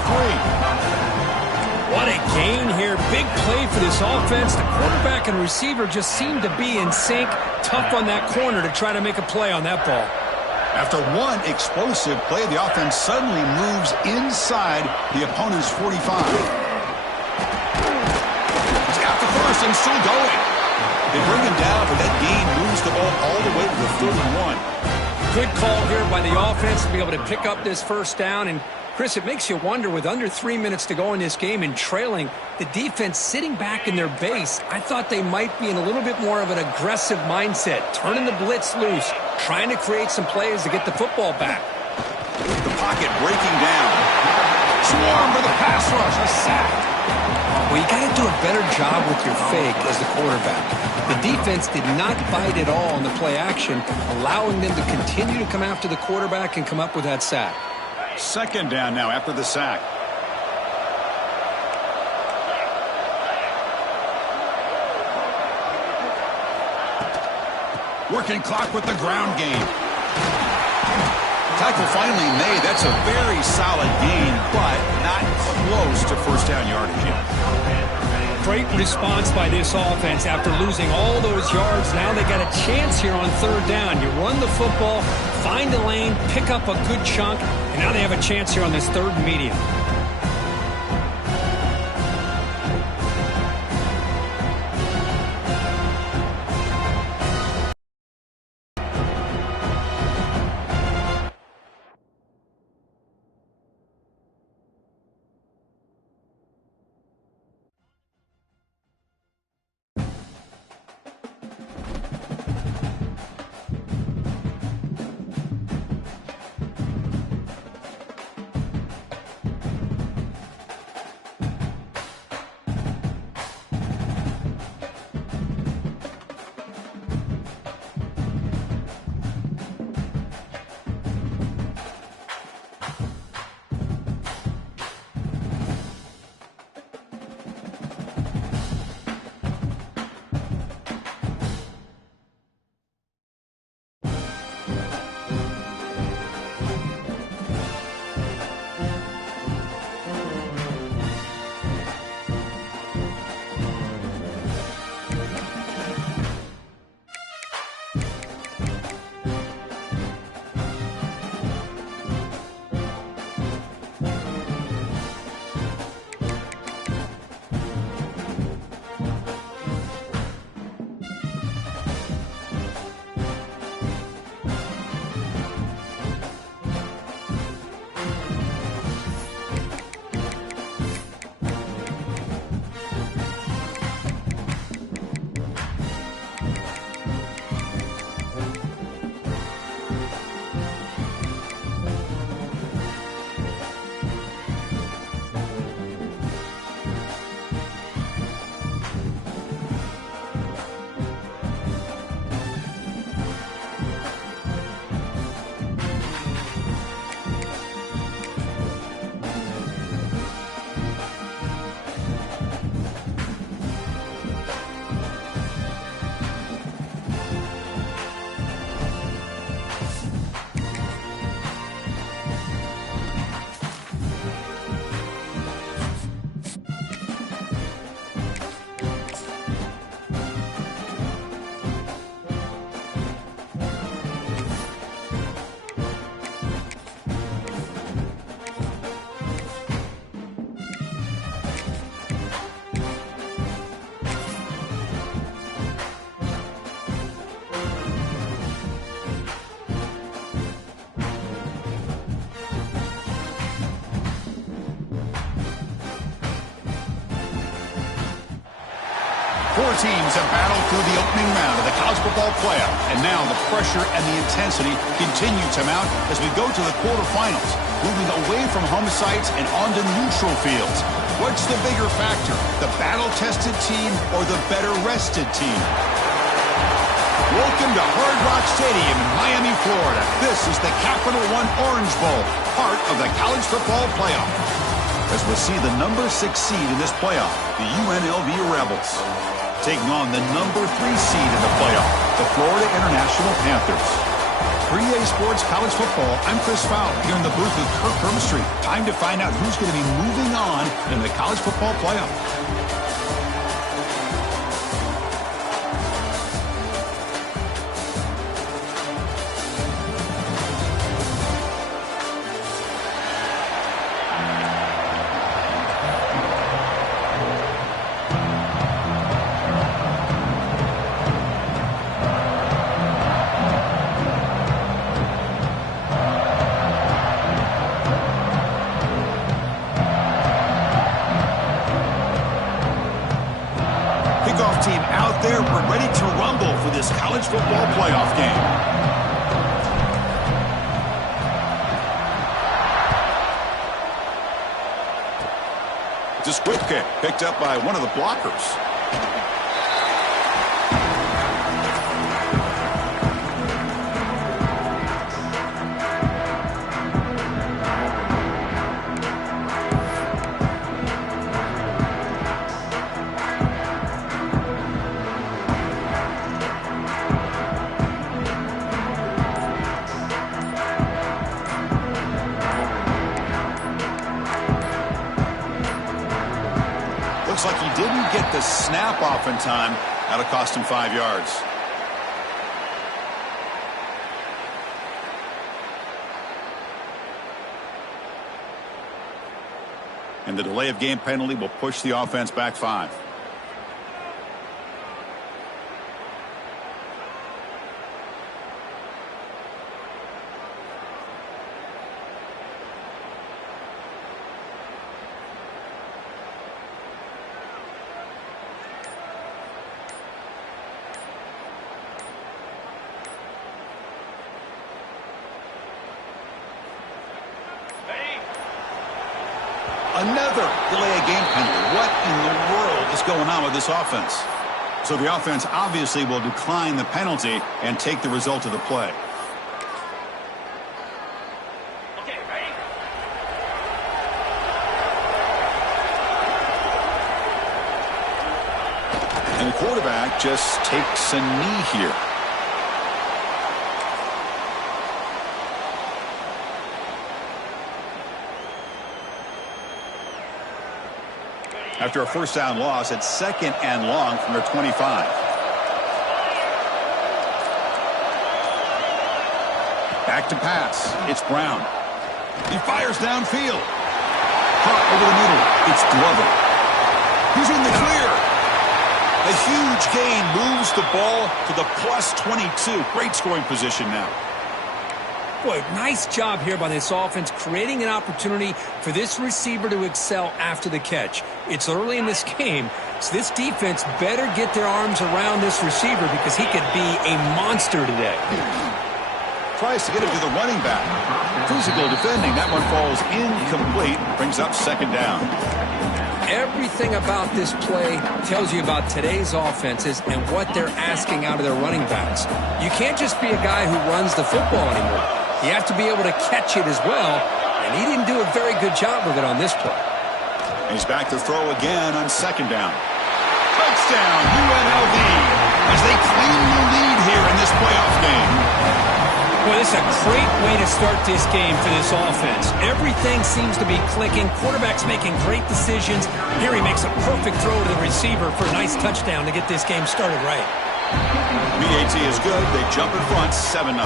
What a gain here. Big play for this offense. The quarterback and receiver just seem to be in sync. Tough on that corner to try to make a play on that ball. After one explosive play, the offense suddenly moves inside the opponent's 45. He's got the first and still going. They bring him down, but that gain moves the ball all the way to the 31. Good call here by the offense to be able to pick up this 1st down. And, Chris, it makes you wonder, with under 3 minutes to go in this game and trailing, the defense sitting back in their base, I thought they might be in a little bit more of an aggressive mindset, turning the blitz loose, trying to create some plays to get the football back. The pocket breaking down. Swarm for the pass rush. A sack. Well, you got to do a better job with your fake as the quarterback. The defense did not bite at all on the play action, allowing them to continue to come after the quarterback and come up with that sack. Second down now after the sack. Working clock with the ground game. Tackle finally made. That's a very solid gain, but not close to first down yardage yet. Great response by this offense after losing all those yards. Now they got a chance here on third down. You run the football, find a lane, pick up a good chunk, and now they have a chance here on this third and medium. Four teams have battled through the opening round of the college football playoff, and now the pressure and the intensity continue to mount as we go to the quarterfinals, moving away from home sites and onto neutral fields. What's the bigger factor, the battle-tested team or the better-rested team? Welcome to Hard Rock Stadium in Miami, Florida. This is the Capital One Orange Bowl, part of the college football playoff. As we'll see the number 6 seed in this playoff, the UNLV Rebels, taking on the number 3 seed in the playoff, the Florida International Panthers. 3A Sports College Football, I'm Chris Fowler, here in the booth with Kirk Herbstreit. Time to find out who's going to be moving on in the college football playoff. Team out there, we're ready to rumble for this college football playoff game. This quick kick picked up by one of the blockers. Looks like he didn't get the snap off in time. That'll cost him 5 yards. And the delay of game penalty will push the offense back 5. Another delay of game penalty. What in the world is going on with this offense? So the offense obviously will decline the penalty and take the result of the play. Okay, ready? And the quarterback just takes a knee here. After a first down loss, it's 2nd and long from their 25. Back to pass. It's Brown. He fires downfield. Caught over the middle. It's Glover. He's in the clear. A huge gain moves the ball to the +22. Great scoring position now. Boy, nice job here by this offense, creating an opportunity for this receiver to excel after the catch. It's early in this game, so this defense better get their arms around this receiver because he could be a monster today. Tries to get it to the running back. Physical defending. That one falls incomplete. Brings up 2nd down. Everything about this play tells you about today's offenses and what they're asking out of their running backs. You can't just be a guy who runs the football anymore. You have to be able to catch it as well, and he didn't do a very good job of it on this play. He's back to throw again on 2nd down. Touchdown, UNLV, as they claim the lead here in this playoff game. Well, this is a great way to start this game for this offense. Everything seems to be clicking. Quarterback's making great decisions. Here he makes a perfect throw to the receiver for a nice touchdown to get this game started right. BAT is good. They jump in front, 7-0.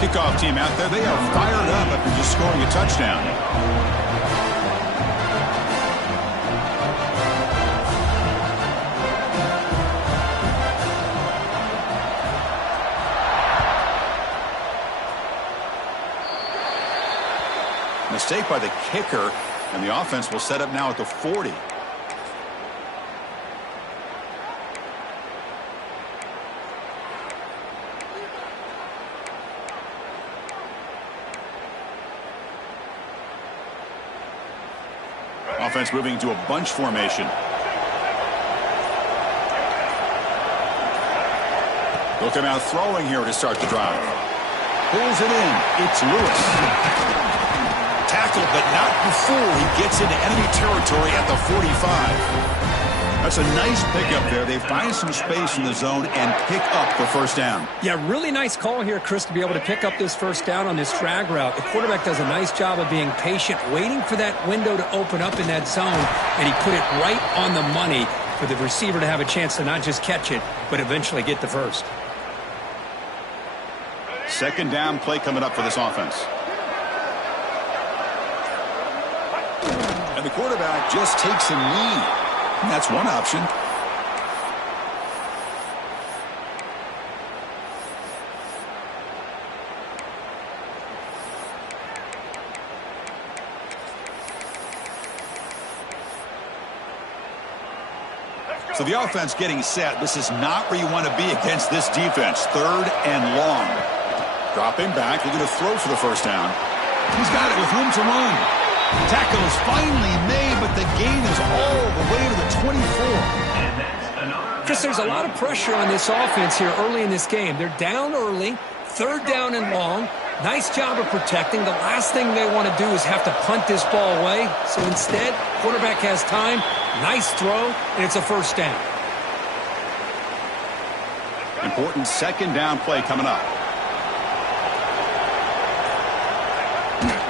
Kickoff team out there. They are fired up after just scoring a touchdown. Mistake by the kicker, and the offense will set up now at the 40. Offense moving to a bunch formation. They'll come out throwing here to start the drive. Pulls it in. It's Lewis. Tackled, but not before he gets into enemy territory at the 45. That's a nice pickup there. They find some space in the zone and pick up the first down. Yeah, really nice call here, Chris, to be able to pick up this first down on this drag route. The quarterback does a nice job of being patient, waiting for that window to open up in that zone, and he put it right on the money for the receiver to have a chance to not just catch it, but eventually get the first. 2nd down play coming up for this offense. And the quarterback just takes a knee. And that's one option. So the offense getting set. This is not where you want to be against this defense. 3rd and long. Dropping back, looking to throw for the first down. He's got it with room to run. Tackle is finally made, but the gain is all the way to the 24. Chris, there's a lot of pressure on this offense here early in this game. They're down early, third down and long. Nice job of protecting. The last thing they want to do is have to punt this ball away. So instead, quarterback has time, nice throw, and it's a first down. Important second down play coming up.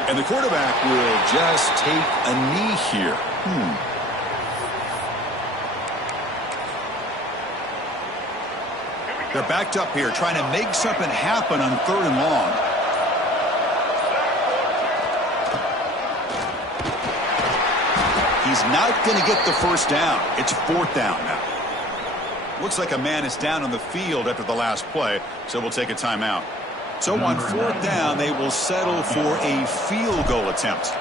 And the quarterback will just take a knee here. They're backed up here trying to make something happen on third and long. He's not going to get the first down. It's fourth down now. Looks like a man is down on the field after the last play, so we'll take a timeout. So on fourth down, they will settle for a field goal attempt.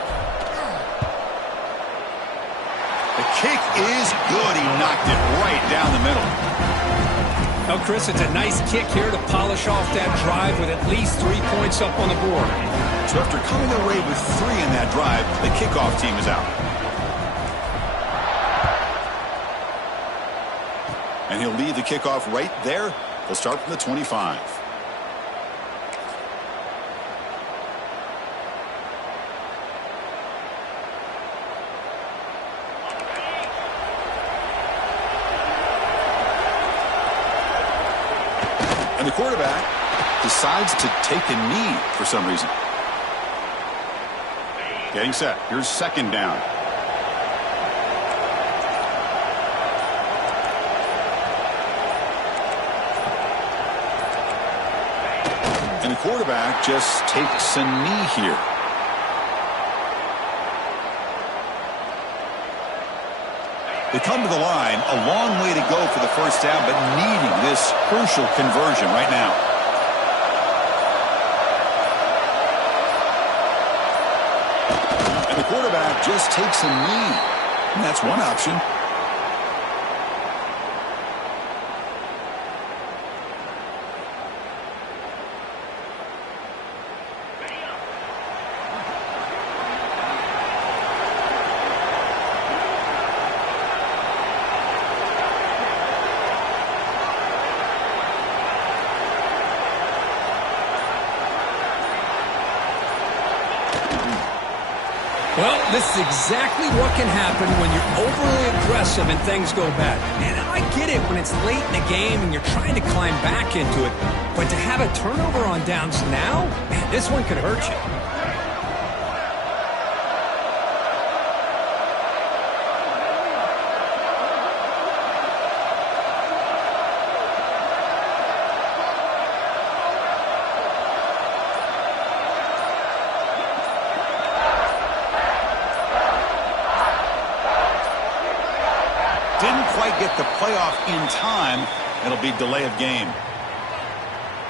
The kick is good. He knocked it right down the middle. Oh, Chris, it's a nice kick here to polish off that drive with at least 3 points up on the board. So after coming away with 3 in that drive, the kickoff team is out. And he'll leave the kickoff right there. They'll start from the 25. And the quarterback decides to take a knee for some reason. Getting set. Here's second down. And the quarterback just takes a knee here. They come to the line, a long way to go for the first down, but needing this crucial conversion right now. And the quarterback just takes a knee. And that's one option. Well, this is exactly what can happen when you're overly aggressive and things go bad. And I get it when it's late in the game and you're trying to climb back into it. But to have a turnover on downs now, man, this one could hurt you. Didn't quite get the playoff in time. It'll be delay of game.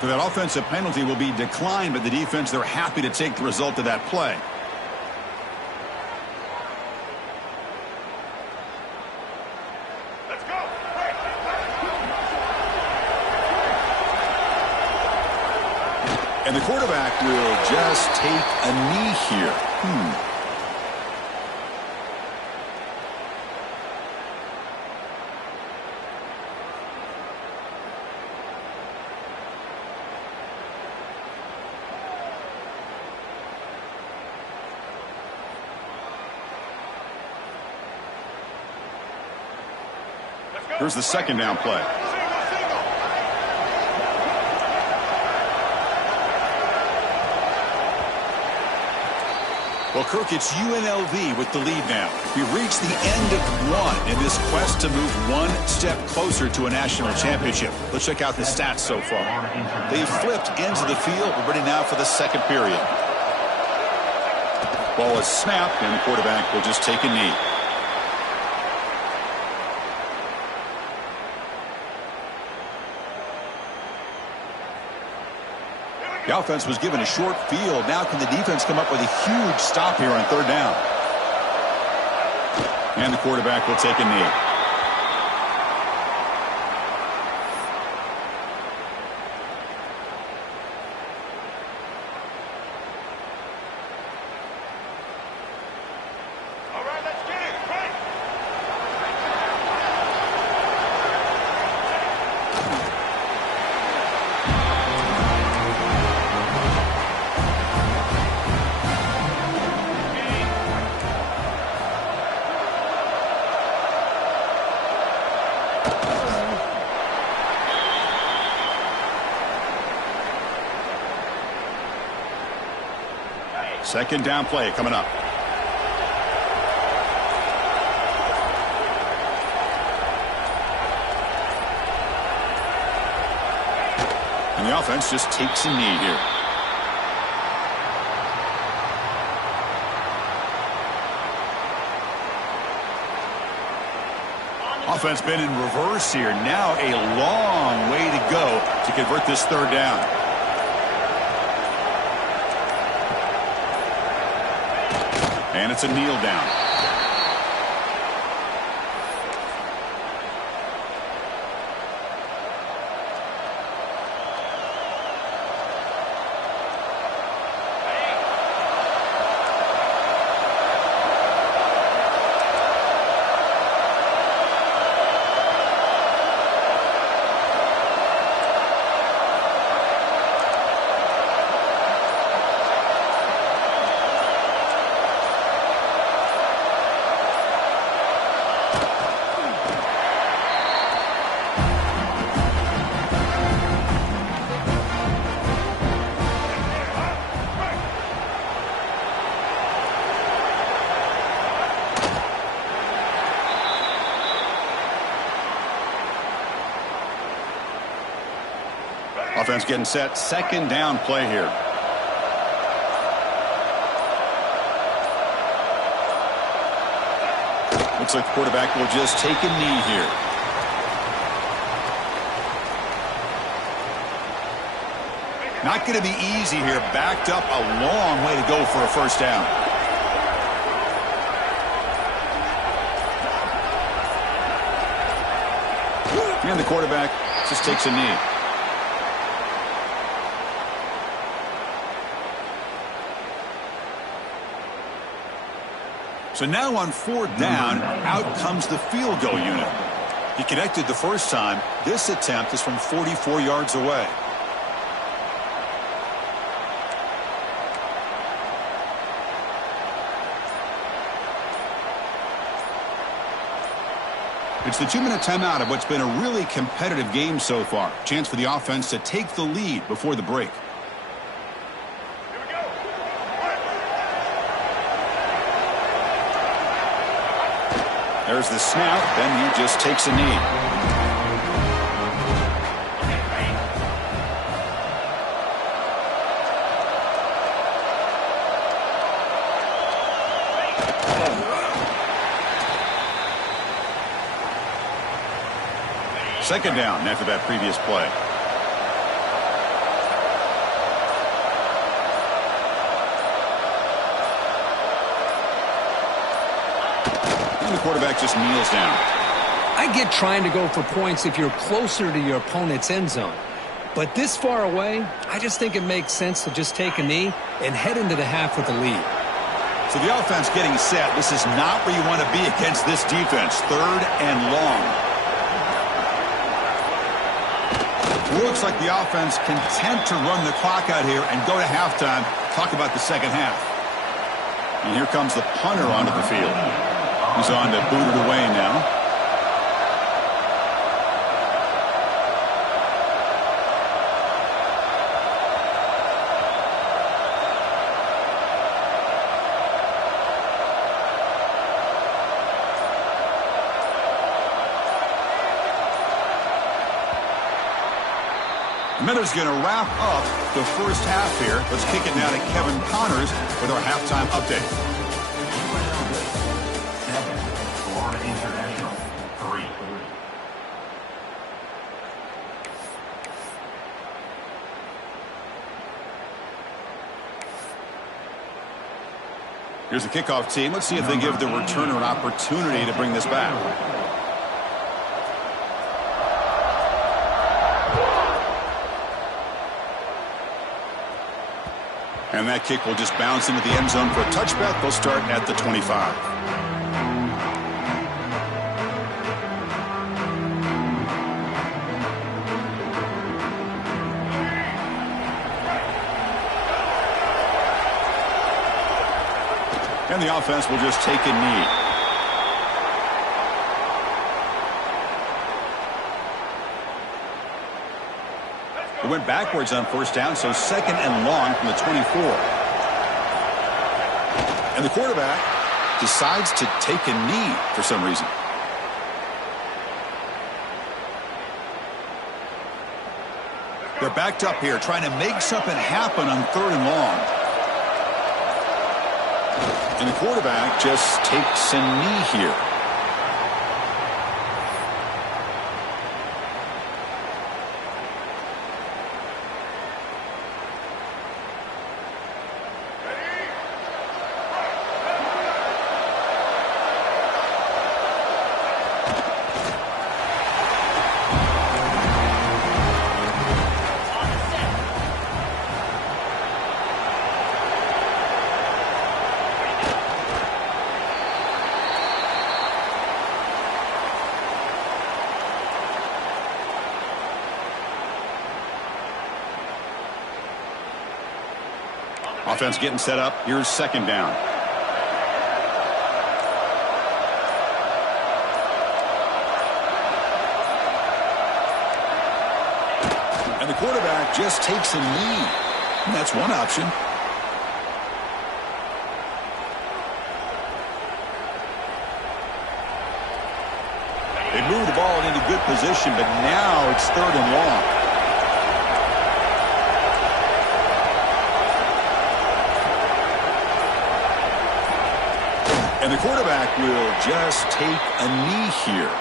So that offensive penalty will be declined by the defense. They're happy to take the result of that play. Let's go. And the quarterback will just take a knee here. Here's the second down play. Well, Kirk, it's UNLV with the lead now. We've reached the end of one in this quest to move one step closer to a national championship. Let's check out the stats so far. They've flipped ends of the field. We're ready now for the second period. Ball is snapped, and the quarterback will just take a knee. The offense was given a short field. Now can the defense come up with a huge stop here on third down? And the quarterback will take a knee. Second down play coming up. And the offense just takes a knee here. Offense been in reverse here. Now a long way to go to convert this third down. And it's a kneel down. Offense getting set. Second down play here. Looks like the quarterback will just take a knee here. Not going to be easy here. Backed up a long way to go for a first down. And the quarterback just takes a knee. So now on fourth down, out comes the field goal unit. He connected the first time. This attempt is from 44 yards away. It's the 2-minute timeout of what's been a really competitive game so far. Chance for the offense to take the lead before the break. There's the snap, then he just takes a knee. Second down after that previous play. The quarterback just kneels down. I get trying to go for points if you're closer to your opponent's end zone. But this far away, I just think it makes sense to just take a knee and head into the half with the lead. So the offense getting set. This is not where you want to be against this defense. Third and long. Looks like the offense content to run the clock out here and go to halftime. Talk about the second half. And here comes the punter onto the field. He's on to boot it away now. Miller's going to wrap up the first half here. Let's kick it now to Kevin Connors with our halftime update. UNLV 7, Florida International 3. Here's the kickoff team. Let's see if they give the returner an opportunity to bring this back. And that kick will just bounce into the end zone for a touchback. They'll start at the 25. And the offense will just take a knee. It went backwards on first down, so second and long from the 24. And the quarterback decides to take a knee for some reason. They're backed up here, trying to make something happen on third and long. And the quarterback just takes a knee here. Offense getting set up. Here's second down. And the quarterback just takes a knee. And that's one option. They move the ball into good position, but now it's third and long. And the quarterback will just take a knee here.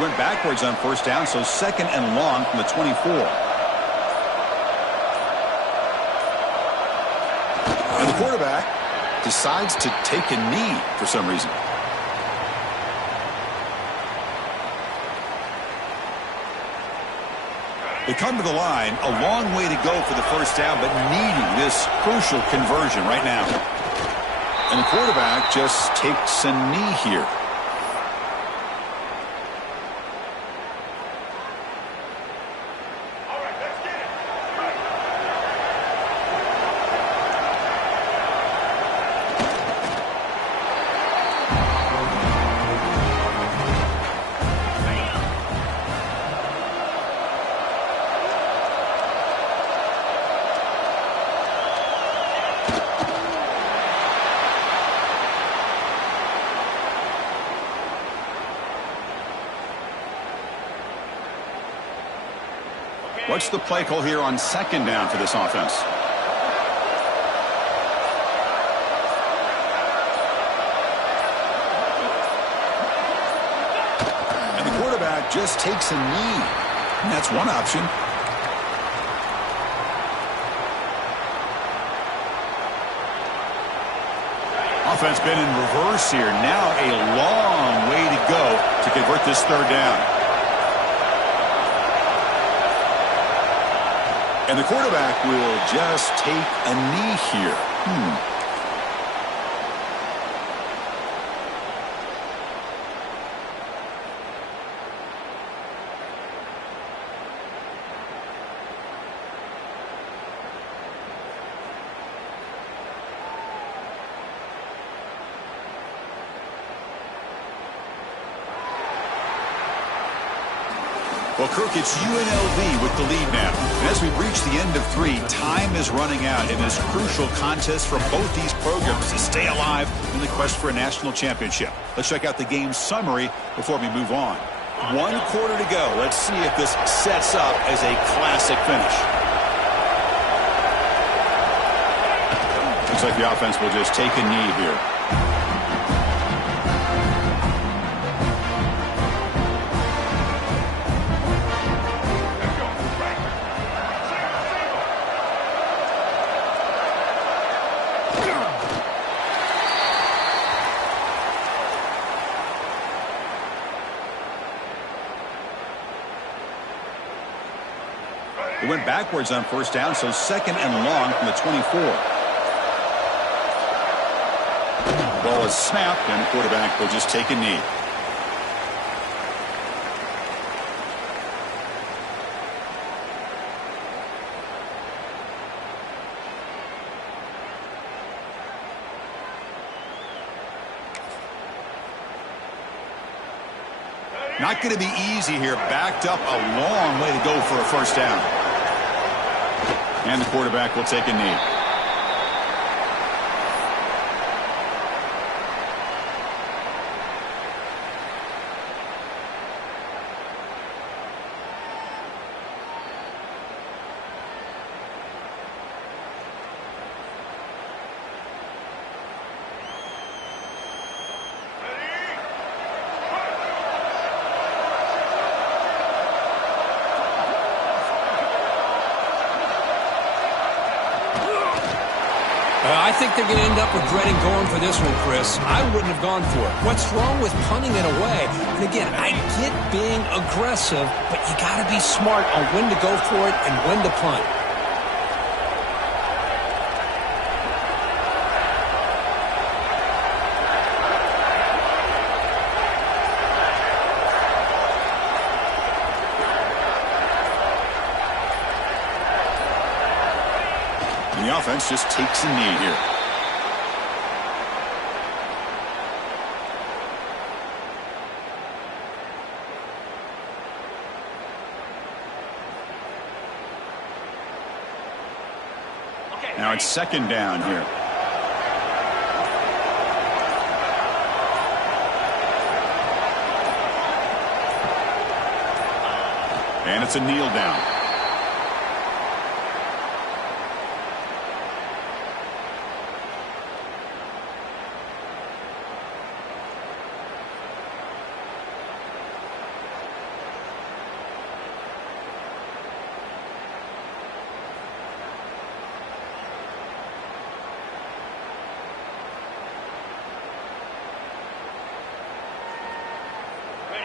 Went backwards on first down, so second and long from the 24. And the quarterback decides to take a knee for some reason. They come to the line, a long way to go for the first down, but needing this crucial conversion right now. And the quarterback just takes a knee here. What's the play call here on second down for this offense? And the quarterback just takes a knee. And that's one option. Offense been in reverse here. Now a long way to go to convert this third down. And the quarterback will just take a knee here. Well, Kirk, it's UNLV with the lead now. And as we reach the end of 3, time is running out in this crucial contest for both these programs to stay alive in the quest for a national championship. Let's check out the game summary before we move on. 1 quarter to go. Let's see if this sets up as a classic finish. Looks like the offense will just take a knee here. It went backwards on first down, so second and long from the 24. Ball is snapped, and the quarterback will just take a knee. Not going to be easy here. Backed up a long way to go for a first down. And the quarterback will take a knee. I think they're going to end up regretting going for this one, Chris. I wouldn't have gone for it. What's wrong with punting it away? And again, I get being aggressive, but you got to be smart on when to go for it and when to punt. The offense just takes a knee here. Now it's second down here. And it's a kneel down.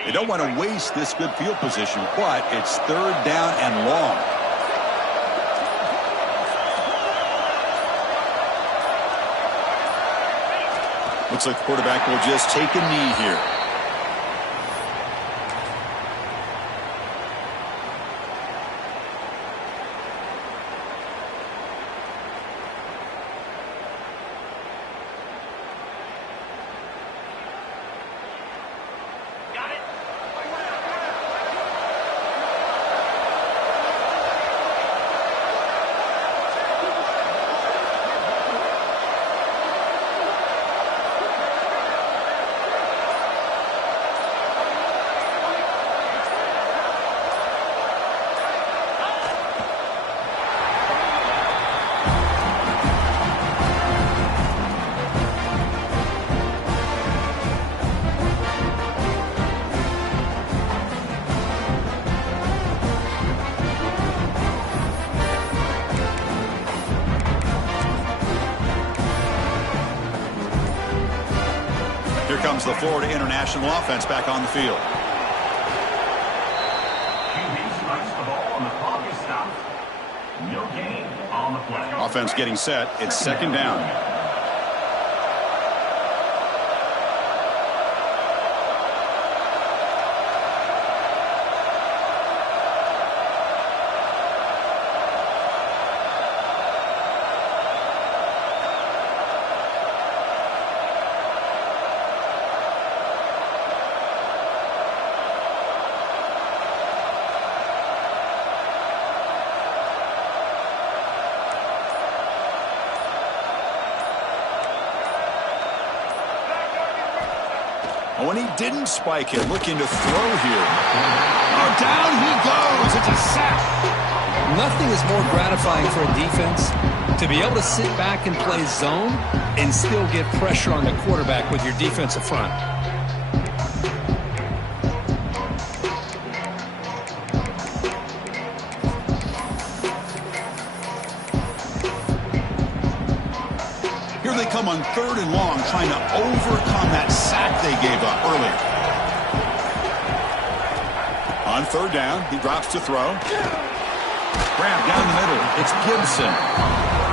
They don't want to waste this good field position, but it's third down and long. Looks like the quarterback will just take a knee here. Here comes the Florida International offense back on the field. QB strikes the ball and the clock is stopped. No gain on the play. Offense getting set. It's second down. When he didn't spike it, looking to throw here. Oh, down he goes. It's a sack. Nothing is more gratifying for a defense to be able to sit back and play zone and still get pressure on the quarterback with your defensive front. Here they come on 3rd and long, trying to overcome that sack they gave up earlier. On 3rd down, he drops to throw. Grab down the middle. It's Gibson.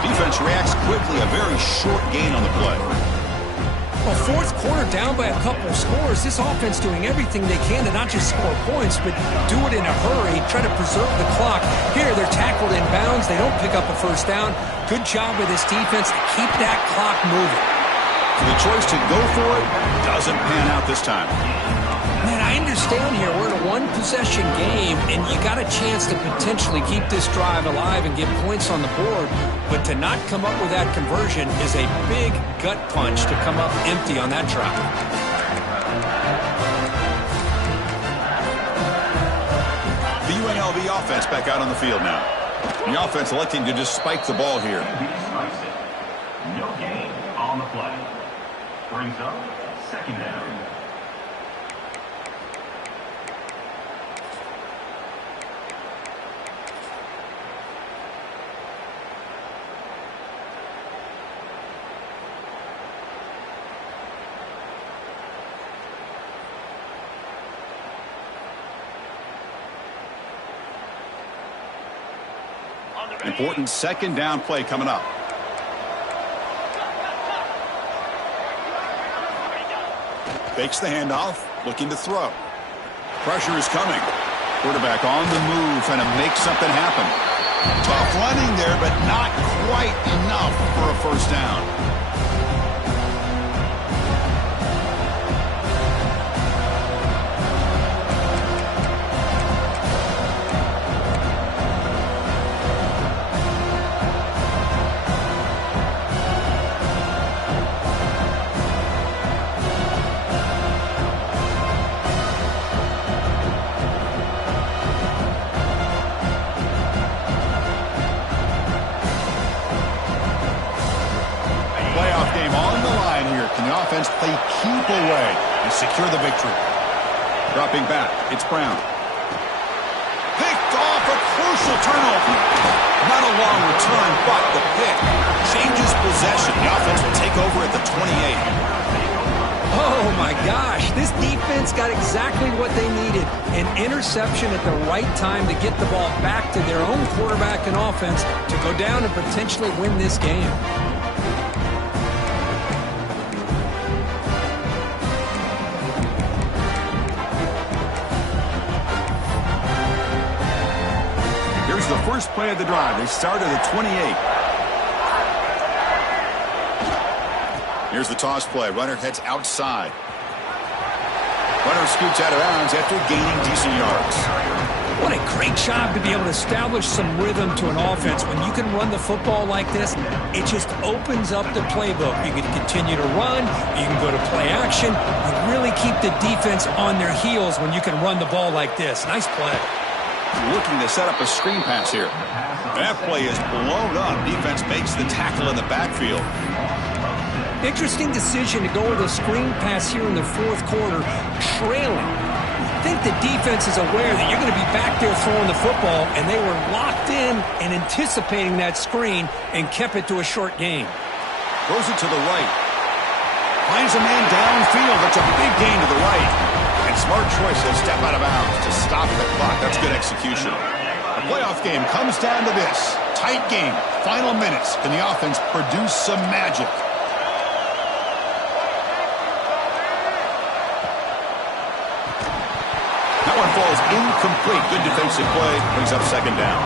Defense reacts quickly. A very short gain on the play. Well, 4th quarter down by a couple of scores. This offense doing everything they can to not just score points, but do it in a hurry, try to preserve the clock. Here, they're tackled in bounds. They don't pick up a 1st down. Good job by this defense to keep that clock moving. So the choice to go for it doesn't pan out this time. Man, I understand here we're in a one-possession game, and you got a chance to potentially keep this drive alive and get points on the board, but to not come up with that conversion is a big gut punch to come up empty on that drive. The UNLV offense back out on the field now. The offense electing to just spike the ball here. No gain on the play. Brings up 2nd down. Important 2nd down play coming up. Fakes the handoff, looking to throw. Pressure is coming. Quarterback on the move, trying to make something happen. Tough running there, but not quite enough for a 1st down. Offense play keep away and secure the victory. Dropping back, it's Brown. Picked off, a crucial turnover. Not a long return, but the pick changes possession. The offense will take over at the 28. Oh, my gosh. This defense got exactly what they needed. An interception at the right time to get the ball back to their own quarterback and offense to go down and potentially win this game. The first play of the drive. They start at the 28. Here's the toss play. Runner heads outside. Runner scoots out of bounds after gaining decent yards. What a great job to be able to establish some rhythm to an offense. When you can run the football like this, it just opens up the playbook. You can continue to run. You can go to play action. You really keep the defense on their heels when you can run the ball like this. Nice play. Looking to set up a screen pass here. That play is blown up. Defense makes the tackle in the backfield. Interesting decision to go with a screen pass here in the 4th quarter, trailing. I think the defense is aware that you're going to be back there throwing the football, and they were locked in and anticipating that screen and kept it to a short gain. Throws it to the right. Finds a man downfield. That's a big gain to the right. And smart choice to step out of bounds to stop the clock. That's good execution. The playoff game comes down to this. Tight game. Final minutes. Can the offense produce some magic? That one falls incomplete. Good defensive play. Brings up 2nd down.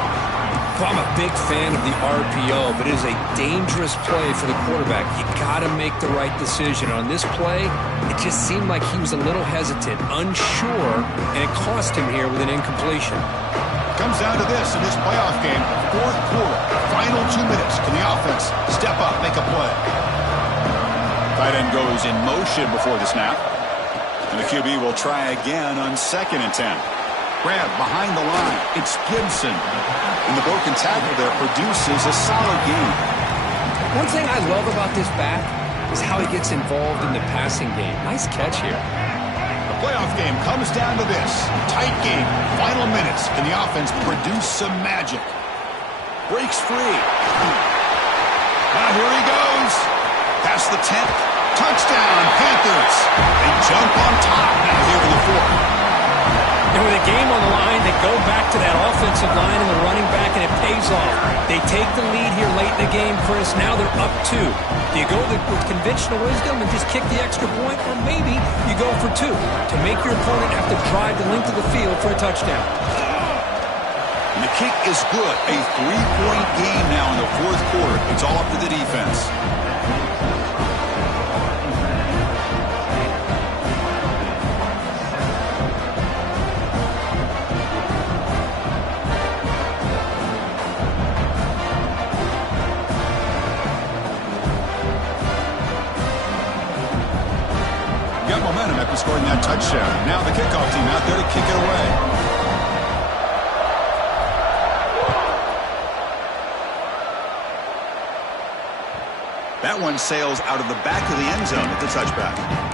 Well, I'm a big fan of the RPO, but it is a dangerous play for the quarterback. You got to make the right decision. On this play, it just seemed like he was a little hesitant, unsure, and it cost him here with an incompletion. Comes down to this in this playoff game. 4th quarter, final 2 minutes. Can the offense step up, make a play? Tight end goes in motion before the snap. And the QB will try again on 2nd and 10. Grab behind the line. It's Gibson. And the broken tackle there produces a solid gain. One thing I love about this back is how he gets involved in the passing game. Nice catch here. The playoff game comes down to this. Tight game. Final minutes. Can the offense produce some magic? Breaks free. Now here he goes. Past the 10th. Touchdown, Panthers. They jump on top now here in the fourth. And with a game on the line, they go back to that offensive line and the running back, and it pays off. They take the lead here late in the game, Chris. Now they're up 2. Do you go with conventional wisdom and just kick the extra point, or maybe you go for 2 to make your opponent have to drive the length of the field for a touchdown? And the kick is good. A 3-point game now in the fourth quarter. It's all up to the defense. Got momentum after scoring that touchdown. Now the kickoff team out there to kick it away. That one sails out of the back of the end zone at the touchback.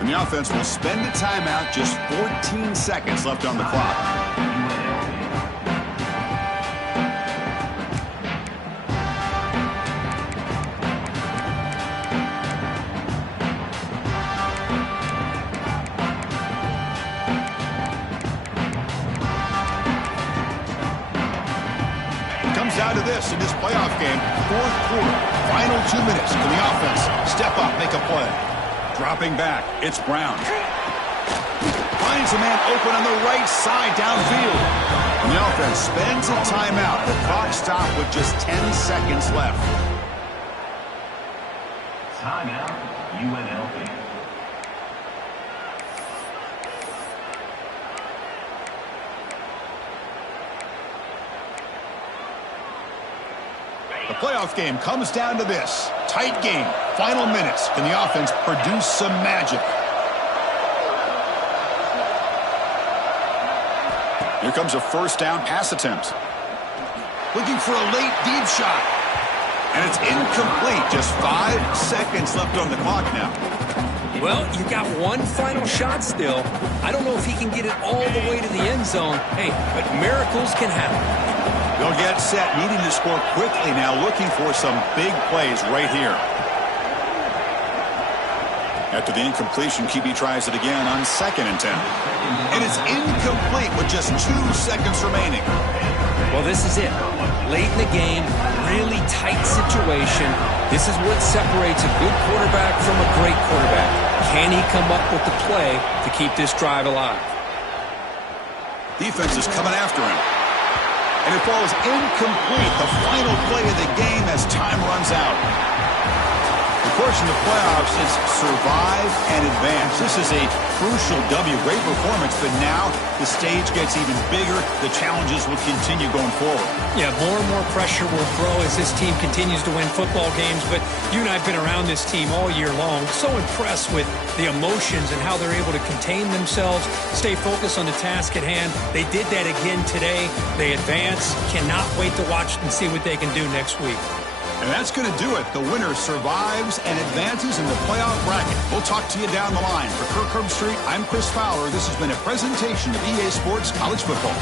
And the offense will spend a timeout, just 14 seconds left on the clock. Comes down to this in this playoff game, fourth quarter, final 2 minutes. Can the offense step up, make a play? Dropping back, it's Brown. Finds a man open on the right side downfield. And the offense spends a timeout. The clock stopped with just 10 seconds left. Timeout, UNLV. The playoff game comes down to this. Tight game, final minutes. Can the offense produce some magic? Here comes a first down pass attempt. Looking for a late deep shot. And it's incomplete. Just 5 seconds left on the clock now. Well, you got one final shot still. I don't know if he can get it all the way to the end zone. Hey, but miracles can happen. They'll get set, needing to score quickly now, looking for some big plays right here. After the incompletion, QB tries it again on 2nd and 10. And it's incomplete with just 2 seconds remaining. Well, this is it. Late in the game, really tight situation. This is what separates a good quarterback from a great quarterback. Can he come up with the play to keep this drive alive? Defense is coming after him. And it falls incomplete, the final play of the game as time runs out. Of course, in the playoffs, it's survive and advance. This is a crucial W. Great performance, but now the stage gets even bigger. The challenges will continue going forward. Yeah, more and more pressure will grow as this team continues to win football games. But you and I have been around this team all year long. So impressed with the emotions and how they're able to contain themselves, stay focused on the task at hand. They did that again today. They advance. Cannot wait to watch and see what they can do next week. And that's going to do it. The winner survives and advances in the playoff bracket. We'll talk to you down the line. For Kirk Herbstreit, I'm Chris Fowler. This has been a presentation of EA Sports College Football.